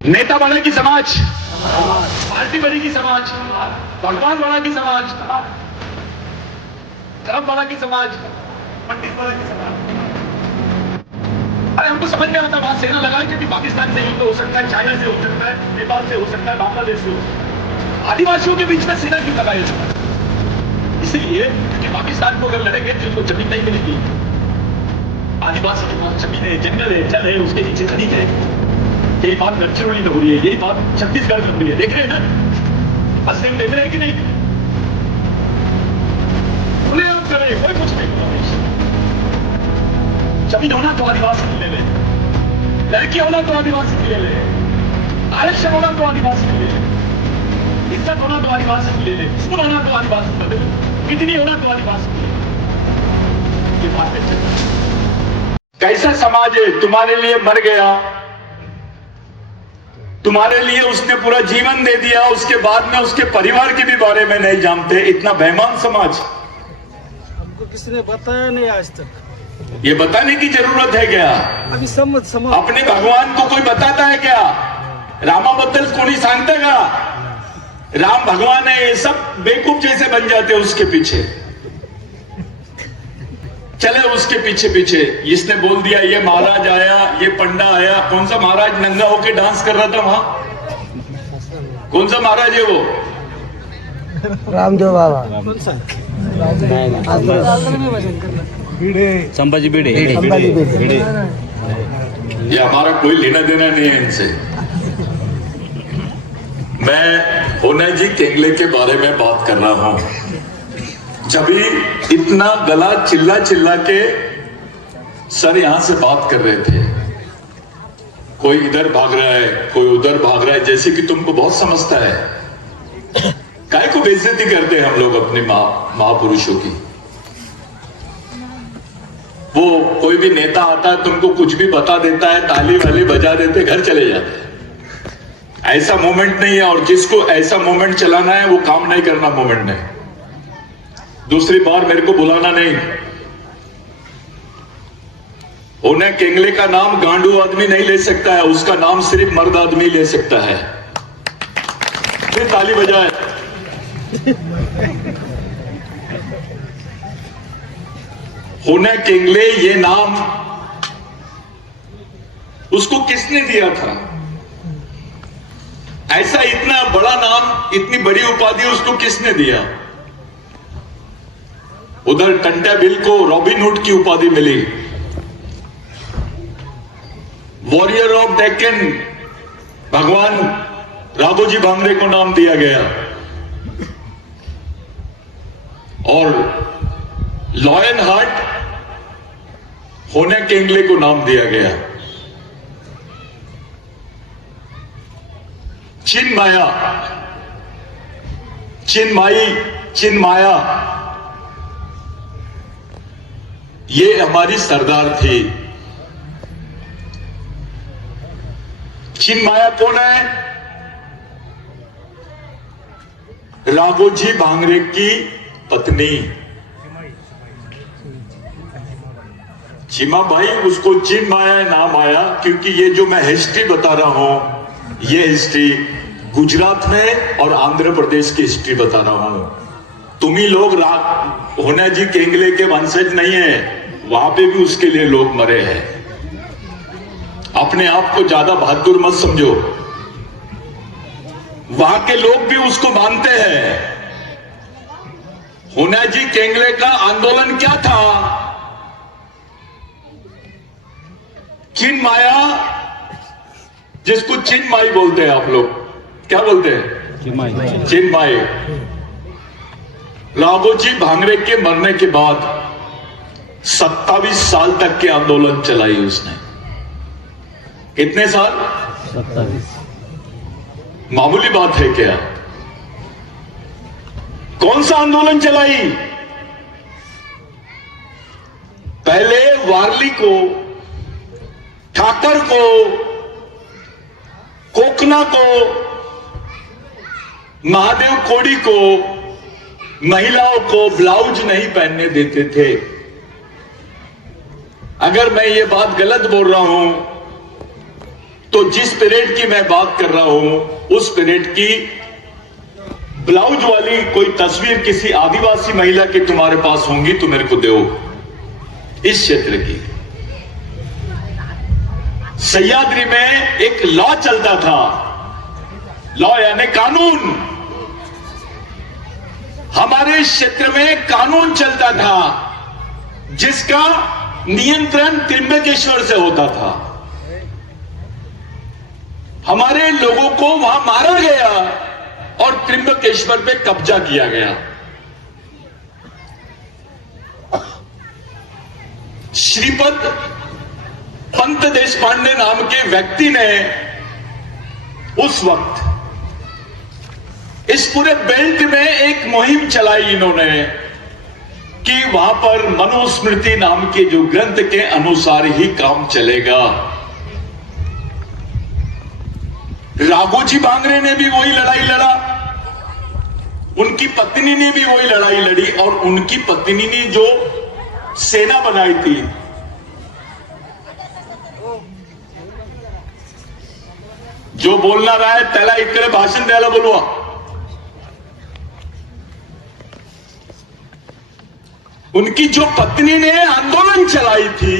नेता बनेगी समाज, पार्टी बनेगी समाज, भगवान बनेगी समाज, धर्म बनेगी समाज, पंडित बनेगी समाज। अरे हमको समझ में आता बात सेना लगा कि पाकिस्तान से युद्ध हो सकता है, चाइना से हो सकता है, नेपाल से हो सकता है, बांग्लादेश से हो सकता है। आदिवासियों के बीच में सेना क्यों लगाई जाता है? इसलिए कि पाकिस्तान को अगर लड़ेंगे तो उनको जमीन नहीं मिलेगी। आदिवासी के पास जमीन है, जंगल है, जल है, उसके नीचे नदी है। यही बात गढ़चिरौली में हो रही है, यही बात छत्तीसगढ़ में हो रही है। देख रहे हैं ना, पश्चिम देख रहे हैं कि नहीं? खुले आप करें, कोई कुछ नहीं बोला। जमीन होना तो आदिवासी की ले ले, लड़की होना तो आदिवासी की ले ले, आरक्षण होना तो आदिवासी की ले ले, इज्जत होना तो आदिवासी की ले ले, सुन होना तो आदिवासी की ले ले, कितनी होना तो आदिवासी की ले ले। ये बात है। कैसा समाज है? तुम्हारे लिए मर गया, तुम्हारे लिए उसने पूरा जीवन दे दिया, उसके बाद में उसके परिवार के भी बारे में नहीं जानते। इतना बेईमान समाज हमको किसी ने बताया नहीं आज तक। ये बताने की जरूरत है क्या? अभी समझ अपने भगवान को कोई बताता है क्या? रामाबद्दल कोणी सांगता का? राम भगवान है, ये सब बेवकूफ जैसे बन जाते उसके पीछे। चले उसके पीछे पीछे। इसने बोल दिया ये महाराज आया, ये पंडा आया। कौन सा महाराज नंगा होके डांस कर रहा था वहां? कौन सा महाराज है वो? रामदेव बाबा। कौन सा? संभाजी भिडे। ये हमारा कोई लेना देना नहीं है इनसे। मैं होना जी केंगले के बारे में बात कर रहा हूं। जब भी इतना गला चिल्ला चिल्ला के सर यहां से बात कर रहे थे, कोई इधर भाग रहा है, कोई उधर भाग रहा है, जैसे कि तुमको बहुत समझता है। काय को बेइज्जती करते हैं हम लोग अपने महापुरुषों की। वो कोई भी नेता आता है, तुमको कुछ भी बता देता है, ताली वाली बजा देते, घर चले जाते हैं। ऐसा मोमेंट नहीं है, और जिसको ऐसा मोमेंट चलाना है वो काम नहीं करना मोमेंट नहीं। दूसरी बार मेरे को बुलाना नहीं। उन्हें केंगले का नाम गांडू आदमी नहीं ले सकता है, उसका नाम सिर्फ मर्द आदमी ले सकता है। फिर ताली बजाए। होने केंगले ये नाम उसको किसने दिया था? ऐसा इतना बड़ा नाम, इतनी बड़ी उपाधि उसको किसने दिया? उधर टंटा बिल को रॉबिन हुड की उपाधि मिली, वॉरियर ऑफ डेक्कन भगवान राघोजी भांगरे को नाम दिया गया, और लॉयन हार्ट होने केंगले को नाम दिया गया। चिन्माया, चिन्माई, चिन्माया, ये हमारी सरदार थी। चिन्माया कौन है? राघोजी भांगरे की पत्नी चिमा भाई। उसको चिन्माया नाम आया क्योंकि ये जो मैं हिस्ट्री बता रहा हूं, ये हिस्ट्री गुजरात में और आंध्र प्रदेश की हिस्ट्री बता रहा हूं। तुम्ही लोग होना जी केंगले के वंशज नहीं है, वहां पे भी उसके लिए लोग मरे हैं। अपने आप को ज्यादा बहादुर मत समझो, वहां के लोग भी उसको मानते हैं। होना जी केंगले का आंदोलन क्या था? चिन्माया, जिसको चिन्माई बोलते हैं आप लोग, क्या बोलते हैं? चिन्माई। राघोजी भांगरे के मरने के बाद 27 साल तक के आंदोलन चलाई उसने। कितने साल? 27। मामूली बात है क्या? कौन सा आंदोलन चलाई? पहले वारली को, ठाकर को, कोकना को, महादेव कोड़ी को, महिलाओं को ब्लाउज नहीं पहनने देते थे। अगर मैं ये बात गलत बोल रहा हूं तो जिस परेड की मैं बात कर रहा हूं, उस परेड की ब्लाउज वाली कोई तस्वीर किसी आदिवासी महिला की तुम्हारे पास होंगी तो मेरे को दो। इस क्षेत्र की सह्याद्री में एक लॉ चलता था, लॉ यानी कानून। हमारे क्षेत्र में कानून चलता था जिसका नियंत्रण त्रिंबकेश्वर से होता था। हमारे लोगों को वहां मारा गया और त्रिंबकेश्वर पे कब्जा किया गया। श्रीपद पंत देशपांडे नाम के व्यक्ति ने उस वक्त इस पूरे बेल्ट में एक मुहिम चलाई इन्होंने कि वहां पर मनुस्मृति नाम के जो ग्रंथ के अनुसार ही काम चलेगा। राघोजी भांगरे ने भी वही लड़ाई लड़ा, उनकी पत्नी ने भी वही लड़ाई लड़ी और उनकी पत्नी ने जो सेना बनाई थी, जो बोलना रहा है त्याला इकडे भाषण द्यायला बोलवा। उनकी जो पत्नी ने आंदोलन चलाई थी,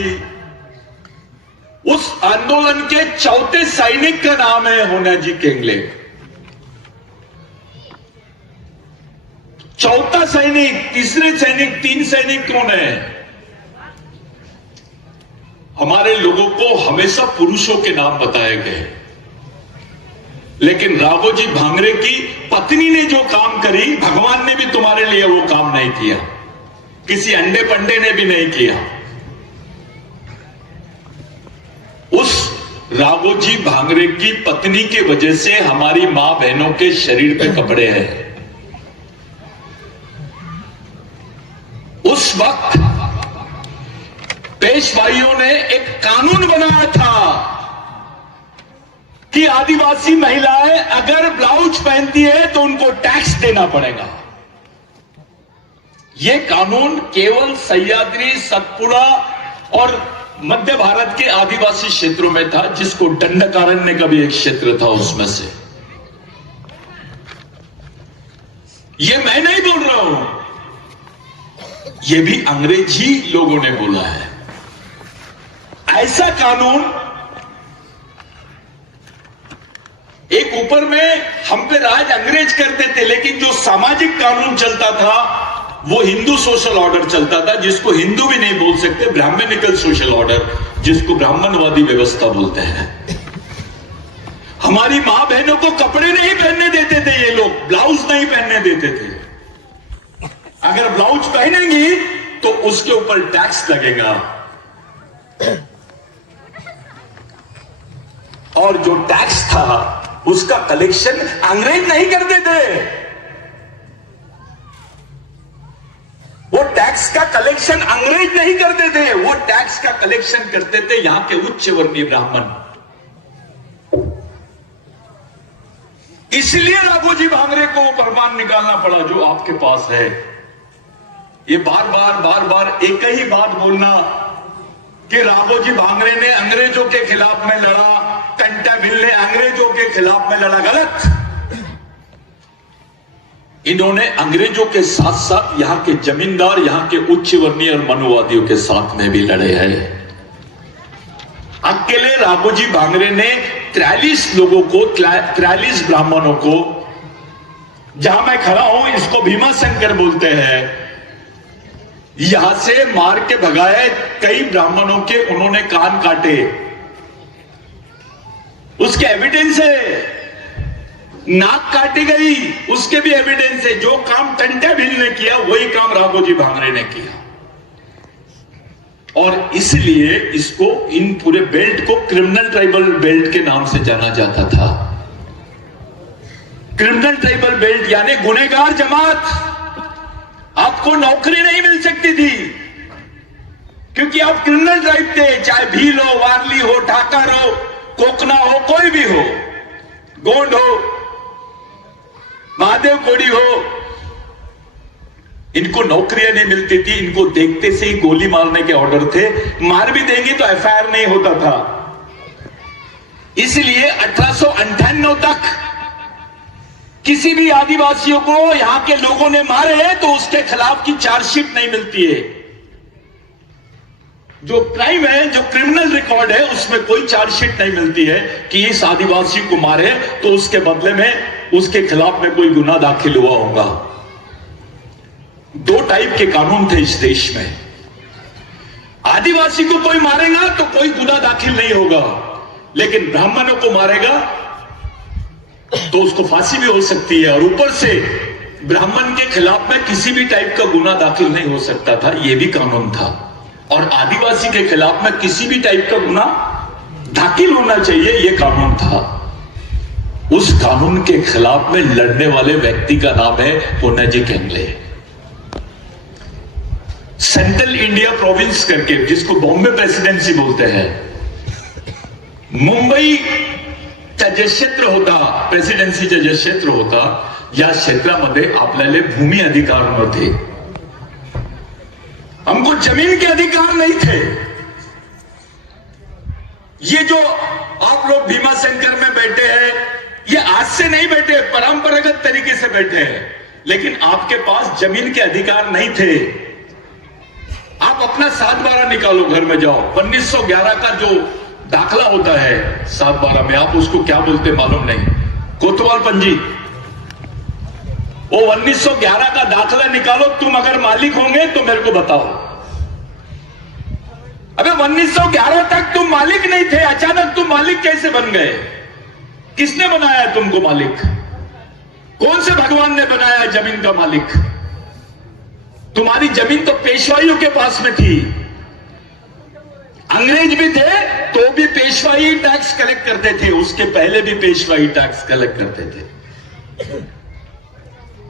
उस आंदोलन के चौथे सैनिक का नाम है होनाजी केंगले। चौथा सैनिक, तीसरे सैनिक, तीन सैनिक कौन है? हमारे लोगों को हमेशा पुरुषों के नाम बताए गए, लेकिन राघोजी भांगरे की पत्नी ने जो काम करी, भगवान ने भी तुम्हारे लिए वो काम नहीं किया, किसी अंडे पंडे ने भी नहीं किया। उस राघोजी भांगरे की पत्नी की वजह से हमारी मां बहनों के शरीर पे कपड़े हैं। उस वक्त पेशवाइयों ने एक कानून बनाया था कि आदिवासी महिलाएं अगर ब्लाउज पहनती है तो उनको टैक्स देना पड़ेगा। यह कानून केवल सह्याद्री, सतपुड़ा और मध्य भारत के आदिवासी क्षेत्रों में था, जिसको दंडकारण्य का भी एक क्षेत्र था उसमें से। यह मैं नहीं बोल रहा हूं, यह भी अंग्रेजी लोगों ने बोला है। ऐसा कानून एक ऊपर में हम पे राज अंग्रेज करते थे, लेकिन जो सामाजिक कानून चलता था वो हिंदू सोशल ऑर्डर चलता था, जिसको हिंदू भी नहीं बोल सकते, ब्राह्मणिकल सोशल ऑर्डर, जिसको ब्राह्मणवादी व्यवस्था बोलते हैं। हमारी मां बहनों को कपड़े नहीं पहनने देते थे ये लोग, ब्लाउज नहीं पहनने देते थे। अगर ब्लाउज पहनेंगी तो उसके ऊपर टैक्स लगेगा, और जो टैक्स था उसका कलेक्शन अंग्रेज नहीं करते थे। वो टैक्स का कलेक्शन अंग्रेज नहीं करते थे, वो टैक्स का कलेक्शन करते थे यहां के उच्च वर्णीय ब्राह्मण। इसलिए राघोजी भांगरे को वो फरमान निकालना पड़ा जो आपके पास है। ये बार बार एक ही बात बोलना कि राघोजी भांगरे ने अंग्रेजों के खिलाफ में लड़ा, कंटाभिल ने अंग्रेजों के खिलाफ में लड़ा, गलत। इन्होंने अंग्रेजों के साथ साथ यहां के जमींदार, यहां के उच्च वर्णीय और मनुवादियों के साथ में भी लड़े हैं। अकेले राघोजी भांगरे ने 43 लोगों को, 43 ब्राह्मणों को, जहां मैं खड़ा हूं इसको भीमा शंकर बोलते हैं, यहां से मार के भगाए। कई ब्राह्मणों के उन्होंने कान काटे, उसके एविडेंस है। नाक काटी गई, उसके भी एविडेंस है। जो काम कंटाभिल ने किया वही काम राघोजी भांगरे ने किया, और इसलिए इसको, इन पूरे बेल्ट को क्रिमिनल ट्राइबल बेल्ट के नाम से जाना जाता था। क्रिमिनल ट्राइबल बेल्ट यानी गुनहगार जमात। आपको नौकरी नहीं मिल सकती थी क्योंकि आप क्रिमिनल ट्राइब थे, चाहे भील हो, वारली हो, ठाकर हो, कोकना हो, कोई भी हो, गोंड हो, महादेव कोड़ी हो, इनको नौकरियां नहीं मिलती थी। इनको देखते से ही गोली मारने के ऑर्डर थे, मार भी देंगी तो एफआईआर नहीं होता था। इसलिए 1898 तक किसी भी आदिवासियों को यहां के लोगों ने मारे तो उसके खिलाफ की चार्जशीट नहीं मिलती है। जो क्राइम है, जो क्रिमिनल रिकॉर्ड है, उसमें कोई चार्जशीट नहीं मिलती है कि इस आदिवासी को मारे तो उसके बदले में उसके खिलाफ में कोई गुनाह दाखिल हुआ होगा। दो टाइप के कानून थे इस देश में। आदिवासी को कोई मारेगा तो कोई गुनाह दाखिल नहीं होगा, लेकिन ब्राह्मणों को मारेगा तो उसको फांसी भी हो सकती है, और ऊपर से ब्राह्मण के खिलाफ में किसी भी टाइप का गुनाह दाखिल नहीं हो सकता था। यह भी कानून था। और आदिवासी के खिलाफ में किसी भी टाइप का गुनाह दाखिल होना चाहिए, यह कानून था। उस कानून के खिलाफ में लड़ने वाले व्यक्ति का नाम है होनाजी केंगले। सेंट्रल इंडिया प्रोविंस करके, जिसको बॉम्बे प्रेसिडेंसी बोलते हैं, मुंबई जे क्षेत्र होता, प्रेसिडेन्सीचे जे क्षेत्र होता, या क्षेत्रामध्ये आपल्याला भूमि अधिकार नव्हते। हमको जमीन के अधिकार नहीं थे। ये जो आप लोग भीमा शंकर में बैठे हैं, ये आज से नहीं बैठे, परंपरागत तरीके से बैठे हैं, लेकिन आपके पास जमीन के अधिकार नहीं थे। आप अपना 7/12 निकालो, घर में जाओ। 1911 का जो दाखला होता है 7/12 में, आप उसको क्या बोलते मालूम नहीं, कोतवाल पंजी। वो 1911 का दाखला निकालो, तुम अगर मालिक होंगे तो मेरे को बताओ। अबे 1911 तक तुम मालिक नहीं थे, अचानक तुम मालिक कैसे बन गए? किसने बनाया तुमको मालिक? कौन से भगवान ने बनाया जमीन का मालिक? तुम्हारी जमीन तो पेशवाइयों के पास में थी। अंग्रेज भी थे तो भी पेशवाई टैक्स कलेक्ट करते थे, उसके पहले भी पेशवाई टैक्स कलेक्ट करते थे।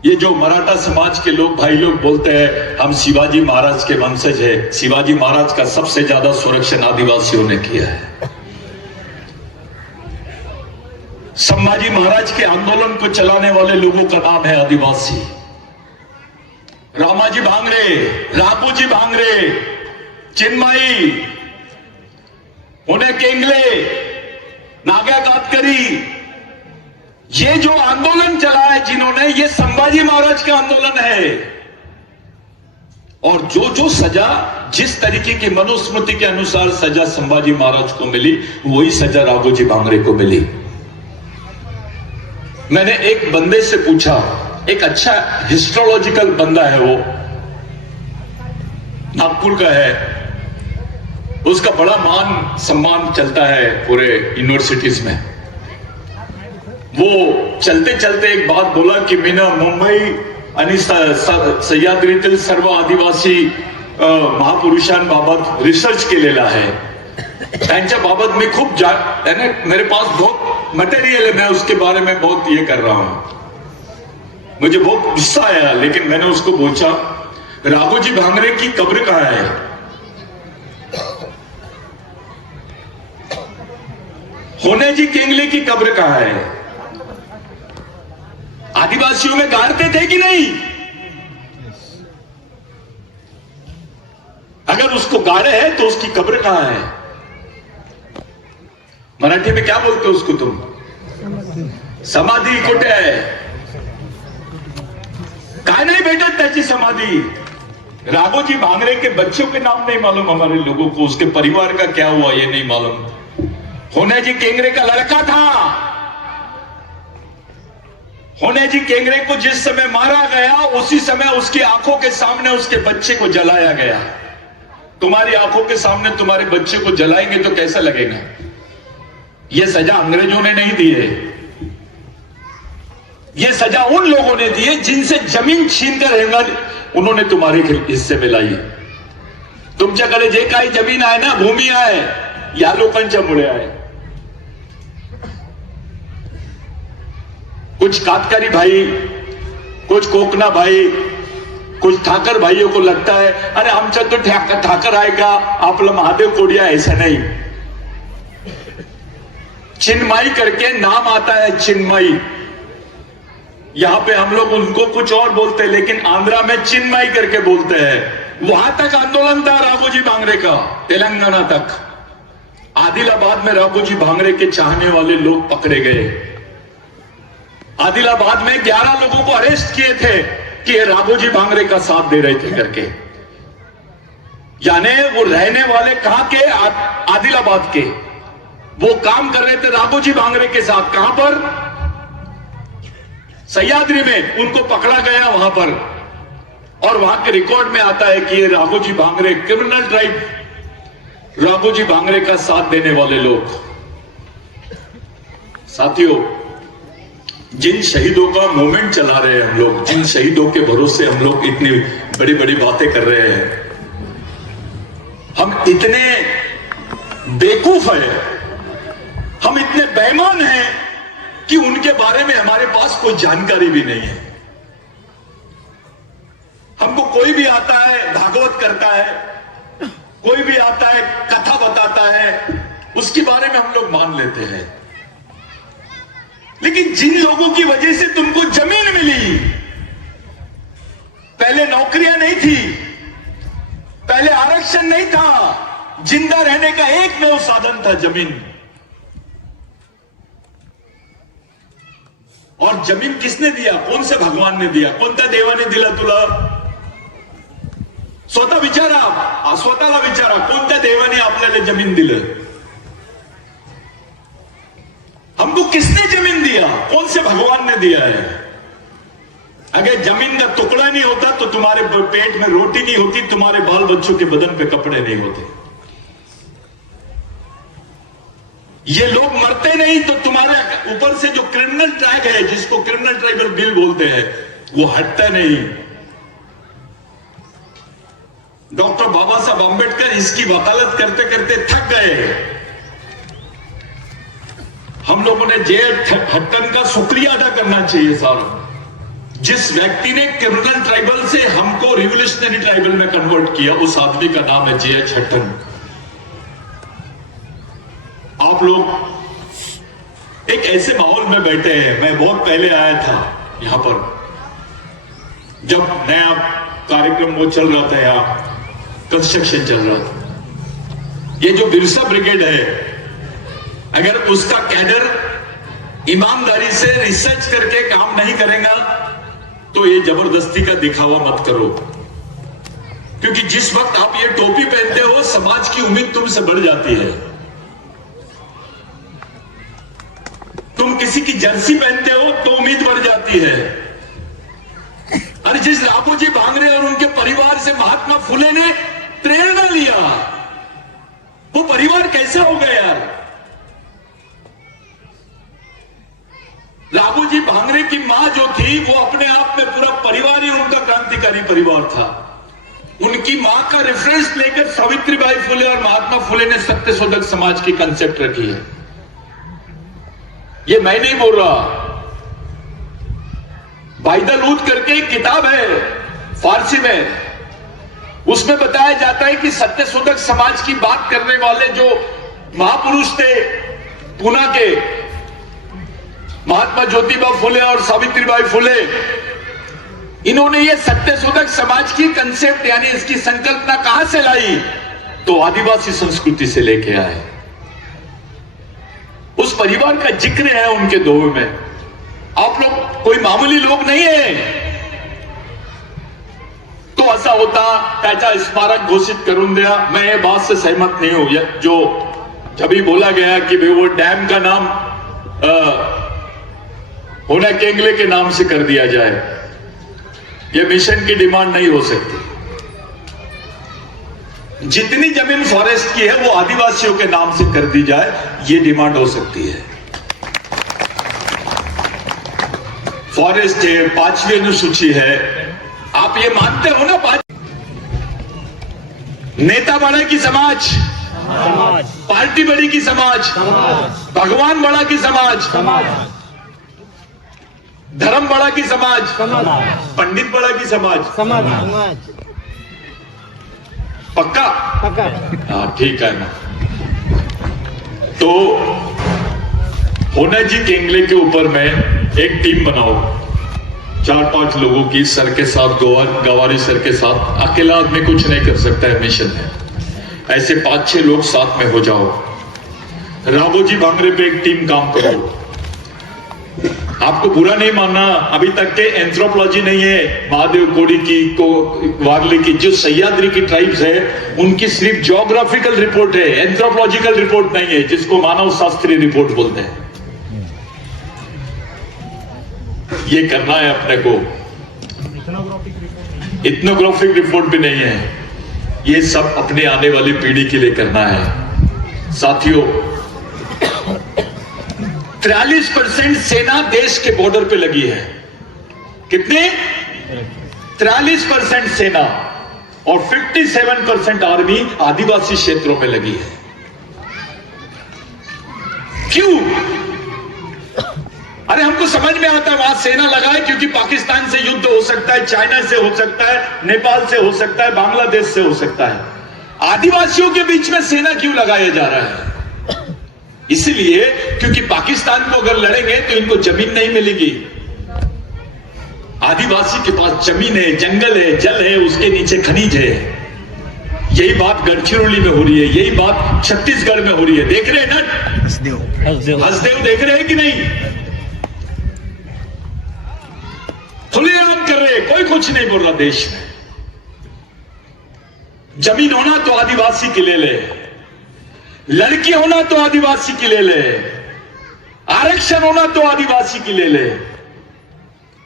ये जो मराठा समाज के लोग, भाई लोग बोलते हैं हम शिवाजी महाराज के वंशज है, शिवाजी महाराज का सबसे ज्यादा संरक्षण आदिवासियों ने किया है। संभाजी महाराज के आंदोलन को चलाने वाले लोगों का नाम है आदिवासी। रामाजी भांगरे, राघोजी भांगरे, चिन्मयी, होने केंगले, नागा कातकरी, ये जो आंदोलन चला है जिन्होंने, ये संभाजी महाराज का आंदोलन है। और जो जो सजा, जिस तरीके की मनुस्मृति के अनुसार सजा संभाजी महाराज को मिली, वही सजा राघोजी भांगरे को मिली। मैंने एक बंदे से पूछा, एक अच्छा हिस्टोलॉजिकल बंदा है, वो नागपुर का है, उसका बड़ा मान सम्मान चलता है पूरे यूनिवर्सिटीज में। वो चलते चलते एक बात बोला की मीना मुंबई आणि सह्याद्रीतील सर्व आदिवासी महापुरुषांबाबत रिसर्च केलेला आहे। त्यांच्या बाबत मी खूप मेरे पास बहुत मटेरियल है, मैं उसके बारे में बहुत ये कर रहा हूं। मुझे बहुत गुस्सा आया, लेकिन मैंने उसको पूछा राघोजी भांगरे की कब्र कहां है? होनेजी केंगले की कब्र कहां है? आदिवासियों में गाड़ते थे कि नहीं? अगर उसको गाड़े है तो उसकी कब्र कहां है? मराठी में क्या बोलते हो उसको तुम? समाधी कुठे आहे? काय नहीं भेटत त्याची समाधी? राघोजी भांगरे के बच्चों के नाम नहीं मालूम हमारे लोगों को, उसके परिवार का क्या हुआ ये नहीं मालूम। होनेजी केंगरे का लड़का था। होनेजी केंगरे को जिस समय मारा गया, उसी समय उसकी आंखों के सामने उसके बच्चे को जलाया गया। तुम्हारी आंखों के सामने तुम्हारे बच्चे को जलाएंगे तो कैसा लगेगा? यह सजा अंग्रेजों ने नहीं दी है, यह सजा उन लोगों ने दी है जिनसे जमीन छीनकर हेंगर उन्होंने तुम्हारे हिस्से में लाई। तुमच्याकडे जे काही जमीन आहे ना, भूमी आहे, या लोकांच्यामुळे आहे। कुछ कातकरी भाई, कुछ कोकना भाई, कुछ ठाकर भाइयों को लगता है अरे आमचा तो ठाकर आहे का, आपला महादेव कोडिया, ऐसा नहीं। चिन्मयी करके नाम आता है, चिन्मयी। यहां पे हम लोग उनको कुछ और बोलते हैं, लेकिन आंध्रा में चिन्मयी करके बोलते हैं। वहां तक आंदोलन था राघोजी भांगरे का, तेलंगाना तक। आदिलाबाद में राघोजी भांगरे के चाहने वाले लोग पकड़े गए। आदिलाबाद में 11 लोगों को अरेस्ट किए थे कि ये राघोजी भांगरे का साथ दे रहे थे करके। यानी वो रहने वाले कहां के? आदिलाबाद के। वो काम कर रहे थे राघोजी भांगरे के साथ। कहां पर? सह्याद्री में। उनको पकड़ा गया वहां पर, और वहां के रिकॉर्ड में आता है कि ये राघोजी भांगरे, क्रिमिनल ट्राइब राघोजी भांगरे का साथ देने वाले लोग। साथियों, जिन शहीदों का मूवमेंट चला रहे हैं हम लोग, जिन शहीदों के भरोसे हम लोग इतनी बड़ी बड़ी बातें कर रहे हैं, हम इतने बेवकूफ हैं, हम इतने बेईमान हैं कि उनके बारे में हमारे पास कोई जानकारी भी नहीं है। हमको कोई भी आता है भागवत करता है, कोई भी आता है कथा बताता है, उसके बारे में हम लोग मान लेते हैं। लेकिन जिन लोगों की वजह से तुमको जमीन मिली, पहले नौकरियां नहीं थी, पहले आरक्षण नहीं था, जिंदा रहने का एकमेव साधन था जमीन। और जमीन किसने दिया? कौन से भगवान ने दिया? कोणत्या देवाने दिला तुला? स्वतः विचारा, स्वतःला विचारा, कोणत्या देवाने आपल्याला जमीन दिलं? हमको किसने जमीन दिया? कौन से भगवान ने दिया है? अगर जमीन का टुकड़ा नहीं होता तो तुम्हारे पेट में रोटी नहीं होती, तुम्हारे बाल बच्चों के बदन पे कपड़े नहीं होते। ये लोग मरते नहीं तो तुम्हारे ऊपर से जो क्रिमिनल ट्रैक है, जिसको क्रिमिनल ट्राइबल बिल बोलते हैं, वो हटता नहीं। डॉक्टर बाबा साहब अंबेडकर इसकी वकालत करते करते थक गए। हम लोगों ने जे हट्टन का शुक्रिया अदा करना चाहिए सारों। जिस व्यक्ति ने क्रिमिनल ट्राइबल से हमको रिवोल्यूशनरी ट्राइबल में कन्वर्ट किया, उस आदमी का नाम है जे.एच. हट्टन। आप लोग एक ऐसे माहौल में बैठे हैं। मैं बहुत पहले आया था यहां पर, जब नया कार्यक्रम वो चल रहा था, यहां कंस्ट्रक्शन चल रहा था। ये जो बिरसा ब्रिगेड है, अगर उसका कैडर ईमानदारी से रिसर्च करके काम नहीं करेगा तो ये जबरदस्ती का दिखावा मत करो, क्योंकि जिस वक्त आप ये टोपी पहनते हो, समाज की उम्मीद तुमसे बढ़ जाती है। तुम किसी की जर्सी पहनते हो तो उम्मीद बढ़ जाती है। अरे जिस राघोजी भांगरे और उनके परिवार से महात्मा फुले ने प्रेरणा लिया, वो परिवार कैसा हो गया यार? राघोजी भांगरे की मां जो थी, वो अपने आप में पूरा परिवार ही उनका क्रांतिकारी परिवार था। उनकी मां का रेफरेंस लेकर सावित्रीबाई फुले और महात्मा फुले ने सत्यशोधक समाज की कंसेप्ट रखी है। ये मैं नहीं बोल रहा, बाइदलूत करके एक किताब है फारसी में, उसमें बताया जाता है कि सत्यशोधक समाज की बात करने वाले जो महापुरुष थे पूना के, महात्मा ज्योतिबा फुले और सावित्रीबाई फुले, इन्होंने ये सत्यशोधक समाज की कंसेप्ट यानी इसकी संकल्पना कहां से लाई? तो आदिवासी संस्कृति से लेके आए। उस परिवार का जिक्र है उनके दोहे में। आप लोग कोई मामूली लोग नहीं है। तो ऐसा होता त्याचा स्मारक घोषित करून दिया। मैं ये बात से सहमत नहीं हूं जो जब बोला गया कि भाई वो डैम का नाम होना केंगले के नाम से कर दिया जाए। ये मिशन की डिमांड नहीं हो सकती। जितनी जमीन फॉरेस्ट की है वो आदिवासियों के नाम से कर दी जाए, ये डिमांड हो सकती है। फॉरेस्ट है, 5वीं अनुसूची है, आप ये मानते हो ना? नेता बड़ा की समाज, पार्टी बड़ी की समाज, भगवान बड़ा की समाज, धर्म बड़ा की समाज, पंडित बड़ा की समाज। पक्का? हाँ ठीक है ना। तो होना जी केंगले के ऊपर में एक टीम बनाओ, 4-5 लोगों की, सर के साथ, गवारी सर के साथ। अकेला आदमी कुछ नहीं कर सकता है मिशन में। ऐसे 5-6 लोग साथ में हो जाओ। राघोजी भांगरे पे एक टीम काम करो। आपको बुरा नहीं मानना, अभी तक के एंथ्रोपोलॉजी नहीं है महादेव कोड़ी की को वागले की, जो सह्याद्री की ट्राइब्स है उनकी सिर्फ ज्योग्राफिकल रिपोर्ट है, एंथ्रोपोलॉजिकल रिपोर्ट नहीं है, जिसको मानव शास्त्रीय रिपोर्ट बोलते हैं। ये करना है अपने को, इथनोग्राफिक रिपोर्ट भी नहीं है, ये सब अपने आने वाली पीढ़ी के लिए करना है। साथियों, 43% सेना देश के बॉर्डर पे लगी है। कितने? 43% सेना और 57% आर्मी आदिवासी क्षेत्रों में लगी है। क्यों? अरे हमको समझ में आता है वहां सेना लगा है क्योंकि पाकिस्तान से युद्ध हो सकता है, चाइना से हो सकता है, नेपाल से हो सकता है, बांग्लादेश से हो सकता है। आदिवासियों के बीच में सेना क्यों लगाया जा रहा है? इसलिए क्योंकि पाकिस्तान को अगर लड़ेंगे तो इनको जमीन नहीं मिलेगी। आदिवासी के पास जमीन है, जंगल है, जल है, उसके नीचे खनिज है। यही बात गढ़चिरौली में हो रही है, यही बात छत्तीसगढ़ में हो रही है। देख रहे हैं ना? हसदेव देख रहे हैं कि नहीं? खुलेआम कर रहे, कोई कुछ नहीं बोल रहा। देश में जमीन होना तो आदिवासी के ले ले, लड़की होना तो आदिवासी की ले ले, आरक्षण होना तो आदिवासी की ले ले,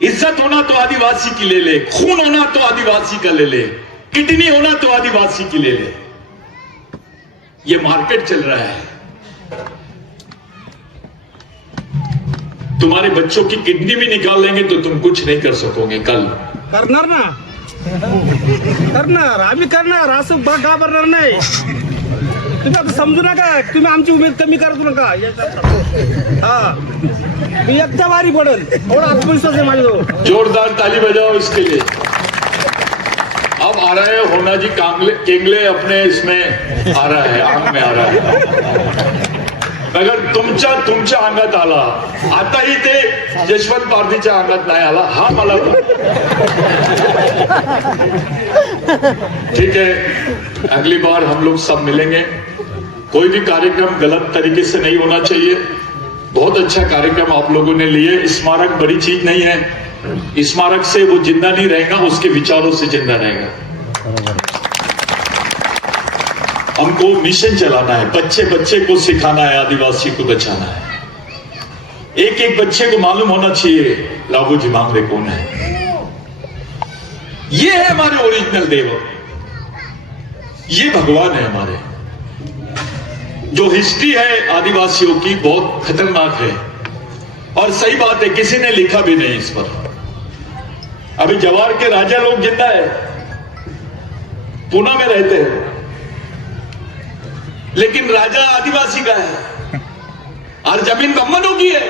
इज्जत होना तो आदिवासी की ले ले, खून होना तो आदिवासी का ले ले, किडनी होना तो आदिवासी की ले ले। ये मार्केट चल रहा है। तुम्हारे बच्चों की किडनी भी निकाल लेंगे तो तुम कुछ नहीं कर सकोगे। कल करणार ना, करणार, आम्ही करणार, असं घाबरणार नाही। तुम्ही आता समजू नका, तुम्ही आमची उमेद कमी करू नका। हा, मी एकटा वारी पडेल एवढा आत्मविश्वास आहे माझ्याजवळ। जोरदार ताली बजाओ इसके लिए। अब आ रहा है होना जी केंगले अपने इसमें आ रहा है, आंग में आ रहा है। अगर तुमच्या अंगात आला, आताही ते यशवंत पारधीच्या अंगात नाही आला, हा मला ठीक है। अगली बार हम लोग सब मिलेंगे। कोई भी कार्यक्रम गलत तरीके से नहीं होना चाहिए। बहुत अच्छा कार्यक्रम आप लोगों ने लिए। स्मारक बड़ी चीज नहीं है, स्मारक से वो जिंदा नहीं रहेगा, उसके विचारों से जिंदा रहेगा। हमको मिशन चलाना है, बच्चे बच्चे को सिखाना है, आदिवासी को बचाना है। एक एक बच्चे को मालूम होना चाहिए राघोजी भांगरे कौन है। ये है हमारे ओरिजिनल देव, ये भगवान है हमारे। जो हिस्ट्री है आदिवासियों की बहुत खतरनाक है, और सही बात है, किसी ने लिखा भी नहीं इस पर। अभी जवार के राजा लोग जिंदा है, पुणे में रहते हैं, लेकिन राजा आदिवासी का है और जमीन ब्राह्मणों की है।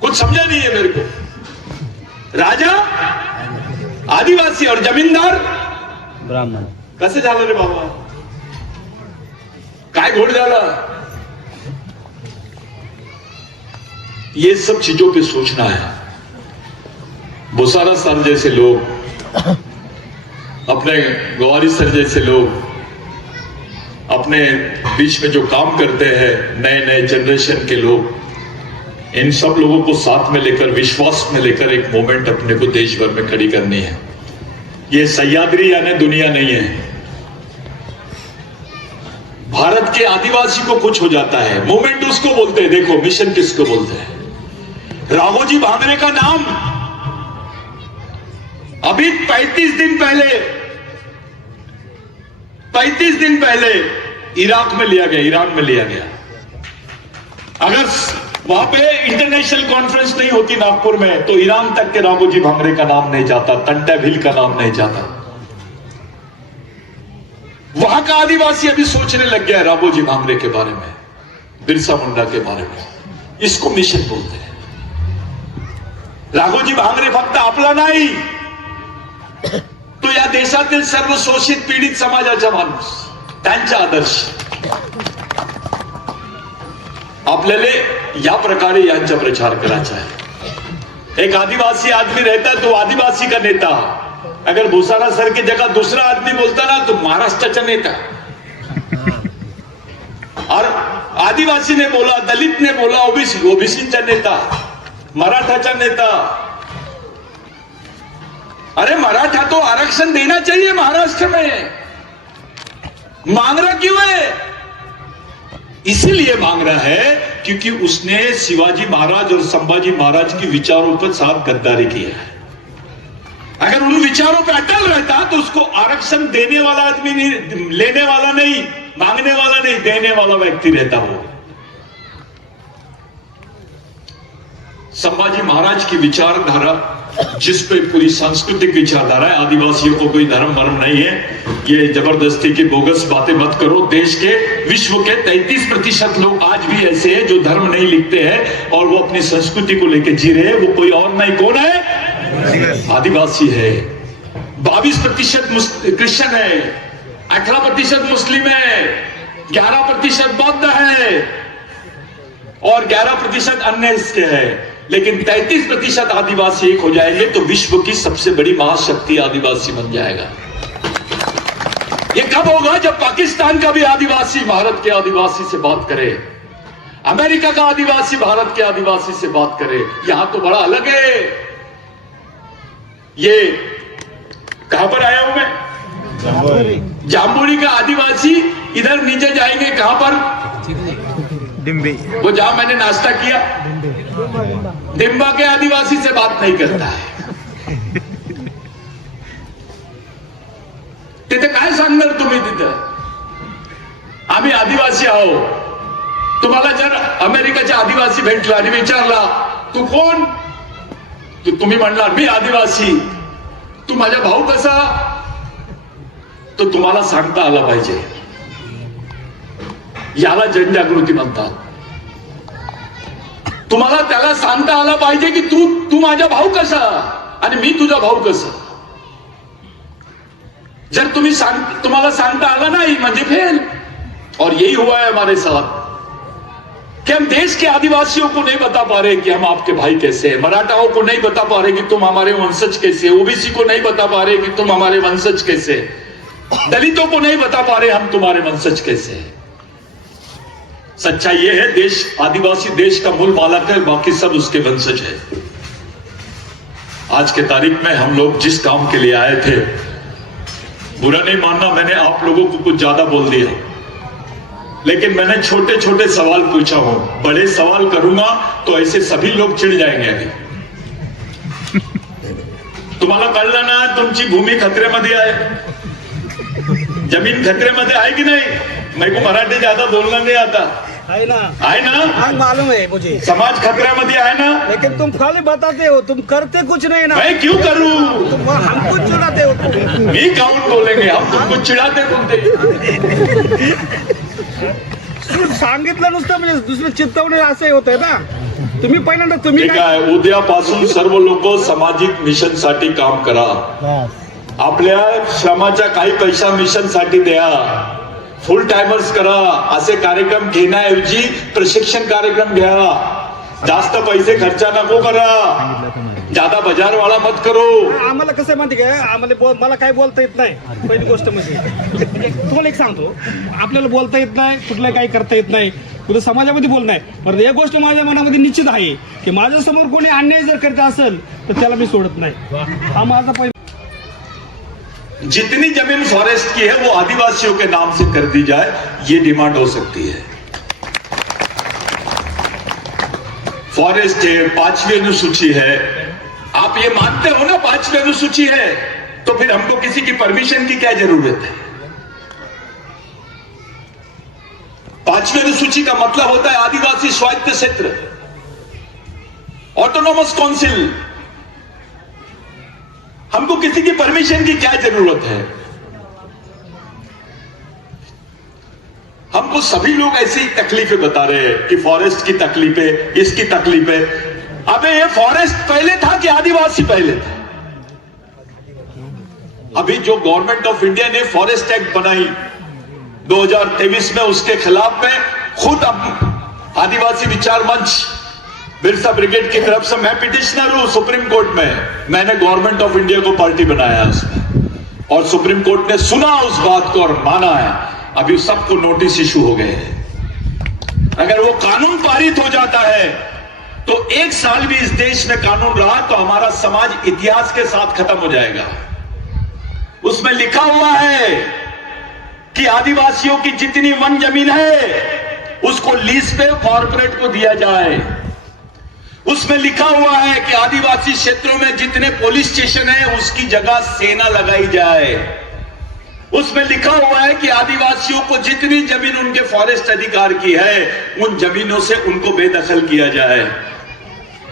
कुछ समझा नहीं है मेरे को। राजा आदिवासी और जमींदार ब्राह्मण कसे झालं रे बाबा? काय घोड झाला? ये सब चीजों पे सोचना है। बोसारा सर जैसे लोग, अपने गवारी सर जैसे लोग अपने बीच में जो काम करते हैं, नए नए जनरेशन के लोग, इन सब लोगों को साथ में लेकर, विश्वास में लेकर एक मूवमेंट अपने को देश भर में खड़ी करनी है। ये सह्याद्री यानी दुनिया नहीं है। भारत के आदिवासी को कुछ हो जाता है, मूवमेंट उसको बोलते हैं। देखो मिशन किसको बोलते हैं? राघोजी भांगरे का नाम अभी 35 दिन पहले इराक में लिया गया, ईरान में लिया गया। अगर वहां पे इंटरनेशनल कॉन्फ्रेंस नहीं होती नागपुर में, तो ईरान तक के राघोजी भांगरे का नाम नहीं जाता, तंटा भील का नाम नहीं जाता। वहां का आदिवासी अभी सोचने लग गया है राघोजी भांगरे के बारे में, बिरसा मुंडा के बारे में। इसको मिशन बोलते हैं। राघोजी भांगरे फक्त आपला नाही, तो या देशातील सर्व शोषित पीडित समाजाचा माणूस, त्यांचा आदर्श। आपल्याला या प्रकारे यांचा प्रचार करायचा है। एक आदिवासी आदमी रहता तो आदिवासी का नेता, अगर भूसारा सर की जगह दूसरा आदमी बोलता ना तो महाराष्ट्राचा नेता। और आदिवासी ने बोला, दलित ने बोला, ओबीसीचा नेता, मराठाचा नेता, अरे मराठा तो आरक्षण देना चाहिए महाराष्ट्र में, मांग रहा क्यों है? इसीलिए मांग रहा है क्योंकि उसने शिवाजी महाराज और संभाजी महाराज की विचारों पर साथ गद्दारी की है। अगर उन विचारों पर अटल रहता तो उसको आरक्षण देने वाला आदमी नहीं, लेने वाला नहीं, मांगने वाला नहीं, देने वाला व्यक्ति रहता वो। संभाजी महाराज की विचारधारा, जिस पे पूरी सांस्कृतिक विचारधारा है, आदिवासियों को कोई धर्म मर्म नहीं है, ये जबरदस्ती की बोगस बातें मत करो। देश के, विश्व के 33% लोग आज भी ऐसे हैं जो धर्म नहीं लिखते हैं और वो अपनी संस्कृति को लेकर जी रहे हैं। वो कोई और नहीं, कौन है? आदिवासी है। 22% क्रिश्चियन है, 18% मुस्लिम है, 11% बौद्ध है और 11% अन्य इसके है। लेकिन 33% आदिवासी एक हो जाएंगे तो विश्व की सबसे बड़ी महाशक्ति आदिवासी बन जाएगा। ये कब होगा? जब पाकिस्तान का भी आदिवासी भारत के आदिवासी से बात करे, अमेरिका का आदिवासी भारत के आदिवासी से बात करे। यहां तो बड़ा अलग है। ये कहां पर आया हूं मैं? जाम्बोरी का आदिवासी इधर नीचे जाएंगे, कहां पर? डिम्बी, वो जहां मैंने नाश्ता किया, डिम्बा के आदिवासी से बात नहीं करता है। तिथे काय सांगणार तुम्ही? तिथं आम्ही आदिवासी आहो, तुम्हाला जर अमेरिकाचा आदिवासी भेटला आणि विचारला तू कोण, तुम्ही म्हणणार मी आदिवासी, तू माझा भाऊ कसा, तो तुम्हाला सांगता आला पाहिजे। याला जनजागृती म्हणतात। तुम्हाला त्याला सांगता आला पाहिजे की तू माझा भाऊ कसा आणि मी तुझा भाऊ कसा। जर तुम्हाला सांगता आला नहीं म्हणजे फेल। और यही हुआ है हमारे साथ कि हम देश के आदिवासियों को नहीं बता पा रहे कि हम आपके भाई कैसे हैं, मराठाओं को नहीं बता पा रहे कि तुम हमारे वंशज कैसे, ओबीसी को नहीं बता पा रहे कि तुम हमारे वंशज कैसे, दलितों को नहीं बता पा रहे हम तुम्हारे वंशज कैसे हैं। सच्चाई यह है, देश आदिवासी देश का मूल मालक है, बाकी सब उसके वंशज है। आज के तारीख में हम लोग जिस काम के लिए आए थे, बुरा नहीं मानना, मैंने आप लोगों को कुछ ज्यादा बोल दिया, लेकिन मैंने छोटे छोटे सवाल पूछा हूं। बड़े सवाल करूंगा तो ऐसे सभी लोग चिढ़ जाएंगे। अभी तुम्हाला कळलं ना, तुमची भूमी खतरेमध्ये आहे, जमीन खतरेमध्ये आहे की नहीं? मेरे को मराठी ज्यादा बोलना नहीं आता है ना? है ना? हाँ मालूम है मुझे। समाज खतरेमध्ये आहे ना? लेकिन तुम खाली बताते हो, तुम करते कुछ नहीं ना। मैं क्यों करूं? तुम हमको चिढ़ाते हो। मी काउन बोलेंगे, हम तुमको चिढ़ाते बोलते। सांगितलं नुसतं म्हणजे दुसरं चित्तवणे असं होतंय ना। तुम्ही पहिल्यांदा तुम्ही ठीक आहे, उद्यापासून सर्व लोक सामाजिक मिशन साठी काम करा। आपल्या श्रमाच्या काही पैसा मिशन साठी द्या, फुल टाइमर्स करा। असे कार्यक्रम घेण्याऐवजी प्रशिक्षण कार्यक्रम घ्या, जास्त पैसे खर्चा नको करा, ज्यादा बाजार वाला मत करो। आम्हाला कसं आहे माहिती काय, आम्हाला मला काय बोलता येत नाही। पहिली गोष्ट म्हणजे तुम्हाला एक सांगतो, आपल्याला बोलता येत नाही, कुठलं काही करता येत नाही, कुठं समाजामध्ये बोलणं आहे। पण एक गोष्ट माझ्या मनामध्ये निश्चित आहे की माझ्या समोर कोणी अन्याय जर करत असेल तर त्याला मी सोडत नाही। हा माझा पहिला। जितनी जमीन फॉरेस्ट की है वो आदिवासियों के नाम से कर दी जाए, ये डिमांड हो सकती है। फॉरेस्ट है, 5वीं अनुसूची है, आप ये मानते हो ना 5वीं अनुसूची है, तो फिर हमको किसी की परमिशन की क्या जरूरत है? 5वीं अनुसूची का मतलब होता है आदिवासी स्वायत्त क्षेत्र, ऑटोनोमस काउंसिल। हमको किसी की परमिशन की क्या जरूरत है? हमको सभी लोग ऐसी ही तकलीफें बता रहे हैं कि फॉरेस्ट की तकलीफें, इसकी तकलीफें। अबे ये फॉरेस्ट पहले था कि आदिवासी पहले था? अभी जो गवर्नमेंट ऑफ इंडिया ने फॉरेस्ट एक्ट बनाई 2023 में, उसके खिलाफ में खुद अब आदिवासी विचार मंच बिरसा ब्रिगेड की तरफ से मैं पिटिशनर हूं सुप्रीम कोर्ट में। मैंने गवर्नमेंट ऑफ इंडिया को पार्टी बनाया उसमें, और सुप्रीम कोर्ट ने सुना उस बात को और माना है। अभी सबको नोटिस इशू हो गए हैं। अगर वो कानून पारित हो जाता है तो 1 साल भी इस देश में कानून रहा तो हमारा समाज इतिहास के साथ खत्म हो जाएगा। उसमें लिखा हुआ है कि आदिवासियों की जितनी वन जमीन है उसको लीज पे कॉर्पोरेट को दिया जाए। उसमें लिखा हुआ है कि आदिवासी क्षेत्रों में जितने पुलिस स्टेशन है उसकी जगह सेना लगाई जाए। उसमें लिखा हुआ है कि आदिवासियों को जितनी जमीन उनके फॉरेस्ट अधिकार की है उन जमीनों से उनको बेदखल किया जाए।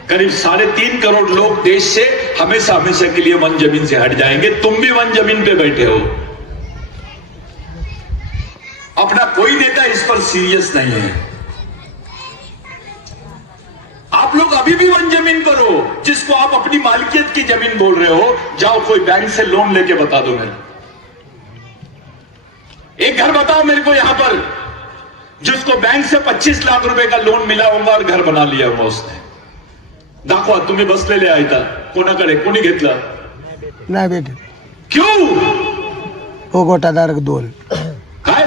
करीब 3.5 करोड़ लोग देश से हमेशा हमेशा के लिए वन जमीन से हट जाएंगे। तुम भी वन जमीन पे बैठे हो। अपना कोई नेता इस पर सीरियस नहीं है। आप लोग अभी भी वन जमीन करो, जिसको आप अपनी मालिकियत की जमीन बोल रहे हो। जाओ कोई बैंक से लोन लेके बता दो मेरे, एक घर बताओ मेरे को यहां पर जिसको बैंक से 25 लाख रुपए का लोन मिला होगा और घर बना लिया होगा उसने। दाखवा, तुम्ही बसलेले आहे इथं, कोणाकडे कोणी घेतलं नाही भेटत. क्यों? भोगवटाधारक 2. काय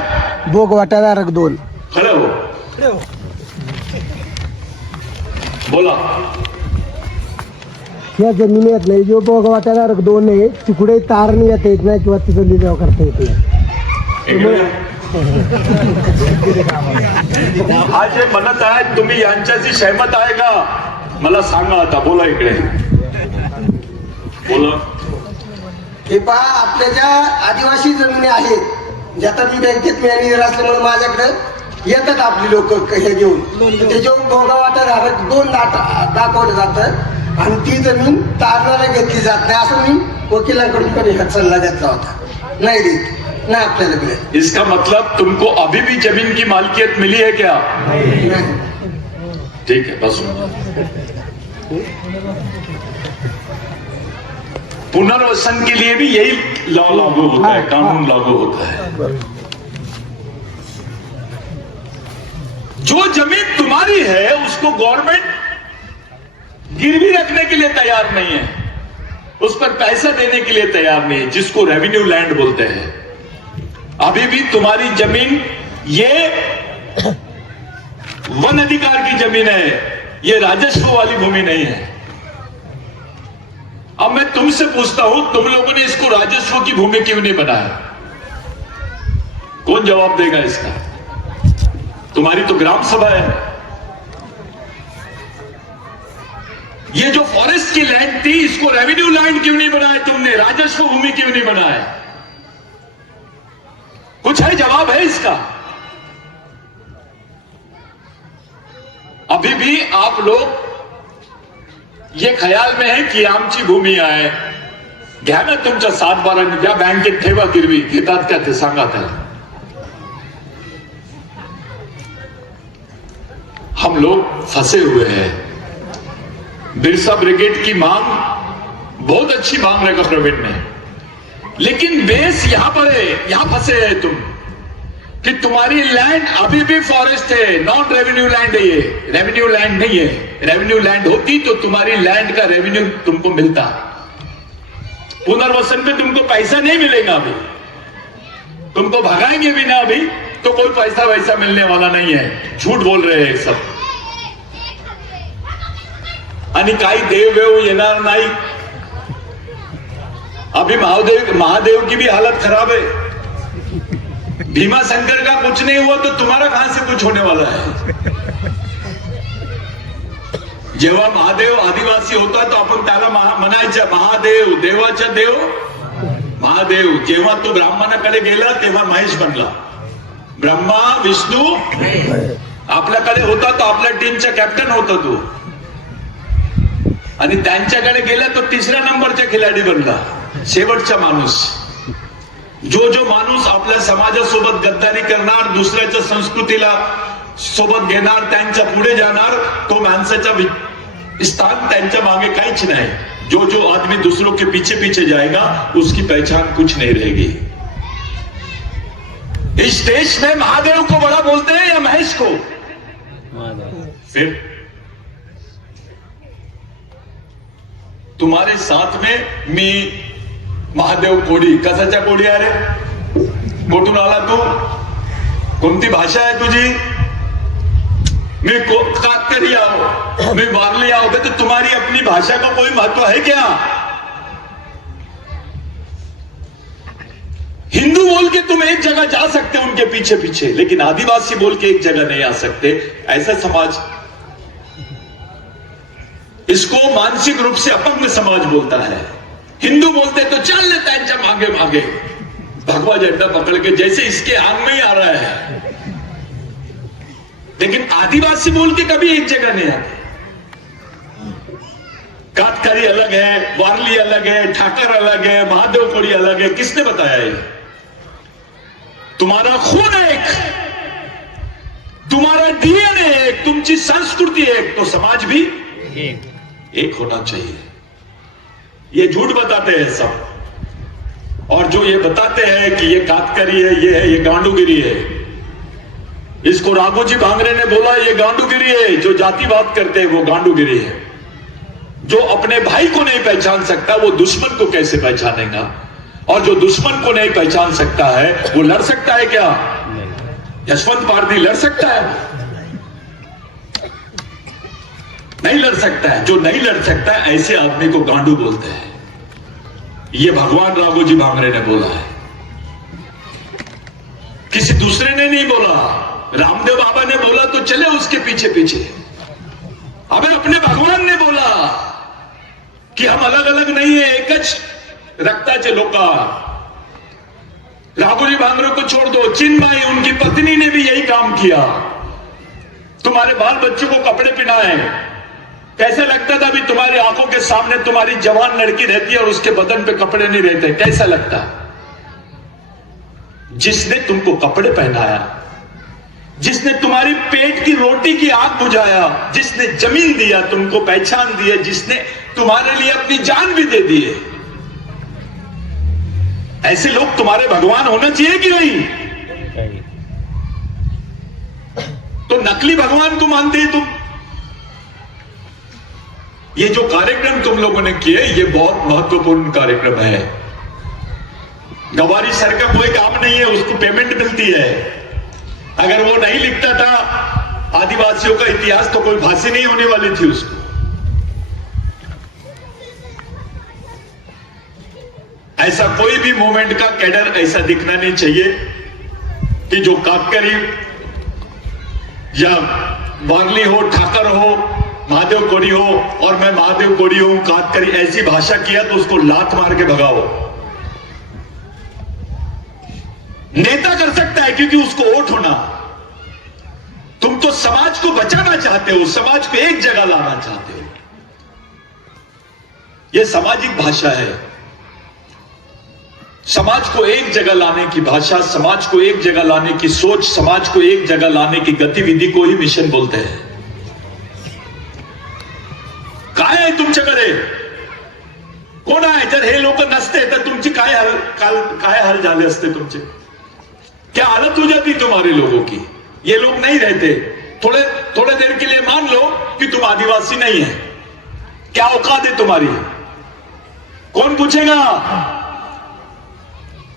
भोगवटाधारक 2. खरं हो, बोला. या जमिनीत नाही जो भोगवटाधारक 2 आहे तिकडे तार नाही येता येत नाही किंवा तिथं लिलाव करता येत नाही. हा जे म्हणत आहे तुम्ही यांच्याशी सहमत आहे का? मला सांगा आता. बोला इकडे, बोला. हे पहा, आपल्या ज्या आदिवासी जमिनी आहेत ज्यात मी बँकेत मॅनेजर असल्यामुळे माझ्याकडे येतात आपली लोक हे घेऊन, ते जो भोगवटाधारक 2 दाखवलं जातं आणि ती जमीन तारणाला घेतली जात नाही असं मी वकिलांकडून पण एक सल्ला घेतला होता. नाही देत ना आपल्याला मिळेल. इसका मतलब तुमको अभी भी जमीन की मालकियत मिली है क्या? ठीक है, बस. पुनर्वसन के लिए भी यही लॉ लागू होता है, कानून लागू होता है. जो जमीन तुम्हारी है उसको गवर्नमेंट गिरवी रखने के लिए तैयार नहीं है, उस पर पैसा देने के लिए तैयार नहीं है, जिसको रेवेन्यू लैंड बोलते हैं. अभी भी तुम्हारी जमीन ये वन अधिकार की जमीन है, ये राजस्व वाली भूमि नहीं है. अब मैं तुमसे पूछता हूं, तुम लोगों ने इसको राजस्व की भूमि क्यों नहीं बनाया? कौन जवाब देगा इसका? तुम्हारी तो ग्राम सभा है. ये जो फॉरेस्ट की लैंड थी इसको रेवेन्यू लैंड क्यों नहीं बनाया तुमने? राजस्व भूमि क्यों नहीं बनाया? कुछ है जवाब है इसका? अभी भी आप लोग ये ख्याल में है की आमची भूमी आहे, घ्या ना तुमच्या 7-12 घ्या, बँकेत ठेवा गिरवी. घेतात का ते सांगा त्याला. हम लोग फंसे हुए हैं. बिरसा ब्रिगेड की मांग बहुत अच्छी मांग रखा प्रवीण ने, लेकिन बेस यहां पर है, यहां फंसे हैं तुम कि तुम्हारी लैंड अभी भी फॉरेस्ट है, नॉन रेवेन्यू लैंड है. ये रेवेन्यू लैंड नहीं है. रेवेन्यू लैंड होती तो तुम्हारी लैंड का रेवेन्यू तुमको मिलता. पुनर्वसन पे तुमको पैसा नहीं मिलेगा. अभी तुमको भगाएंगे भी ना अभी तो कोई पैसा वैसा मिलने वाला नहीं है. झूठ बोल रहे हैं सब. आणि काही देव येणार नाही. अभी महादेव की भी हालत खराब है. भीमा शंकर का कुछ नहीं हुआ तो तुम्हारा कहां से कुछ होने वाला है? जेव्हा महादेव आदिवासी होता तो आपण त्याला म्हणायचं महादेव, देवाचा देव महादेव. जेव्हा तो ब्राह्मणाकडे गेला तेव्हा महेश बनला. ब्रह्मा विष्णू आपल्याकडे होता तो आपल्या टीमचा कॅप्टन होता तो, आणि त्यांच्याकडे गेला तो 3ऱ्या नंबरचा खिलाडी बनला, शेवटचा माणूस. जो माणूस आपल्या समाजासोबत गद्दारी करणार, दुसऱ्याच्या संस्कृतीला सोबत घेणार, त्यांच्या पुढे जाणार, तो माणसाचा स्थान त्यांच्या मागे काहीच नाही. जो आदमी दूसरों के पीछे पीछे जाएगा उसकी पहचान कुछ नहीं रहेगी. इस देश में महादेव को बड़ा बोलते हैं या महेश को? फिर तुम्हारे साथ में मी महादेव कोडी. कसाच्या कोडी आहे रे? कुठून आला तू? कोणती भाषा आहे तुझी? मैं काटकरी आओ, मैं वारली आओ, तो तुम्हारी अपनी भाषा का कोई महत्व है क्या? हिंदू बोल के तुम एक जगह जा सकते हो उनके पीछे पीछे, लेकिन आदिवासी बोल के एक जगह नहीं आ सकते। ऐसा समाज, इसको मानसिक रूप से अपंग समाज बोलता है। हिंदू बोलते तो चल लेता है जब आगे भागे, भगवा झंडा पकड़ के, जैसे इसके आंग में ही आ रहा है। लेकिन आदिवासी बोल के कभी एक जगह नहीं आते। काटकरी अलग है, वारली अलग है, ठाकर अलग है, महादेव कोड़ी अलग है। किसने बताया ये? तुम्हारा खून एक, तुम्हारा डीएनए एक, तुमची संस्कृति एक, तो समाज भी एक होना चाहिए। ये झूठ बताते हैं सब, और जो ये बताते हैं कि ये काटकरी है, ये है, ये गांडूगिरी है। इसको राघोजी भांगरे ने बोला ये गांडूगिरी है। जो जातिवाद करते हैं वो गांडूगिरी है। जो अपने भाई को नहीं पहचान सकता वो दुश्मन को कैसे पहचानेगा? और जो दुश्मन को नहीं पहचान सकता है वो लड़ सकता है क्या? यशवंत भारती लड़ सकता है? नहीं लड़ सकता है। जो नहीं लड़ सकता है ऐसे आदमी को गांडू बोलते हैं। ये भगवान राघोजी भांगरे ने बोला है, किसी दूसरे ने नहीं बोला। रामदेव बाबा ने बोला तो चले उसके पीछे पीछे। अबे अपने भगवान ने बोला कि हम अलग अलग नहीं है, एक रक्ताचे लोका। राघोजी भांगरे को छोड़ दो, चिन्मयी उनकी पत्नी ने भी यही काम किया। तुम्हारे बाल बच्चों को कपड़े पहनाए। कैसा लगता था? अभी तुम्हारी आंखों के सामने तुम्हारी जवान लड़की रहती है और उसके बदन पे कपड़े नहीं रहते, कैसा लगता? जिसने तुमको कपड़े पहनाया, जिसने तुम्हारी पेट की रोटी की आग बुझाया, जिसने जमीन दिया, तुमको पहचान दी है, जिसने तुम्हारे लिए अपनी जान भी दे दी है, ऐसे लोग तुम्हारे भगवान होना चाहिए कि नहीं? तो नकली भगवान को मानते हैं तुम। ये जो कार्यक्रम तुम लोगों ने किए ये बहुत महत्वपूर्ण कार्यक्रम है। गवारी सर का कोई काम नहीं है, उसको पेमेंट मिलती है। अगर वो नहीं लिखता था आदिवासियों का इतिहास तो कोई फांसी नहीं होने वाली थी उसको। ऐसा कोई भी मूवमेंट का कैडर ऐसा दिखना नहीं चाहिए कि जो काटकरी या वारली हो, ठाकर हो, महादेव कोड़ी हो, और मैं महादेव कोड़ी हूं, काटकरी ऐसी भाषा किया तो उसको लात मार के भगाओ। नेता कर सकता है क्योंकि उसको वोट होना। तुम तो समाज को बचाना चाहते हो, समाज को एक जगह लाना चाहते हो। यह सामाजिक भाषा है। समाज को एक जगह लाने की भाषा, समाज को एक जगह लाने की सोच, समाज को एक जगह लाने की गतिविधि को ही मिशन बोलते हैं। काय आहे तुमच्याकडे? कोण आहे? जर हे लोक नसते तर तुमची काय हाल झाले असते तुमचे? क्या हालत हो जाती तुम्हारे लोगों की? ये लोग नहीं रहते। थोड़े देर के लिए मान लो कि तुम आदिवासी नहीं है, क्या औकात है तुम्हारी? कौन पूछेगा?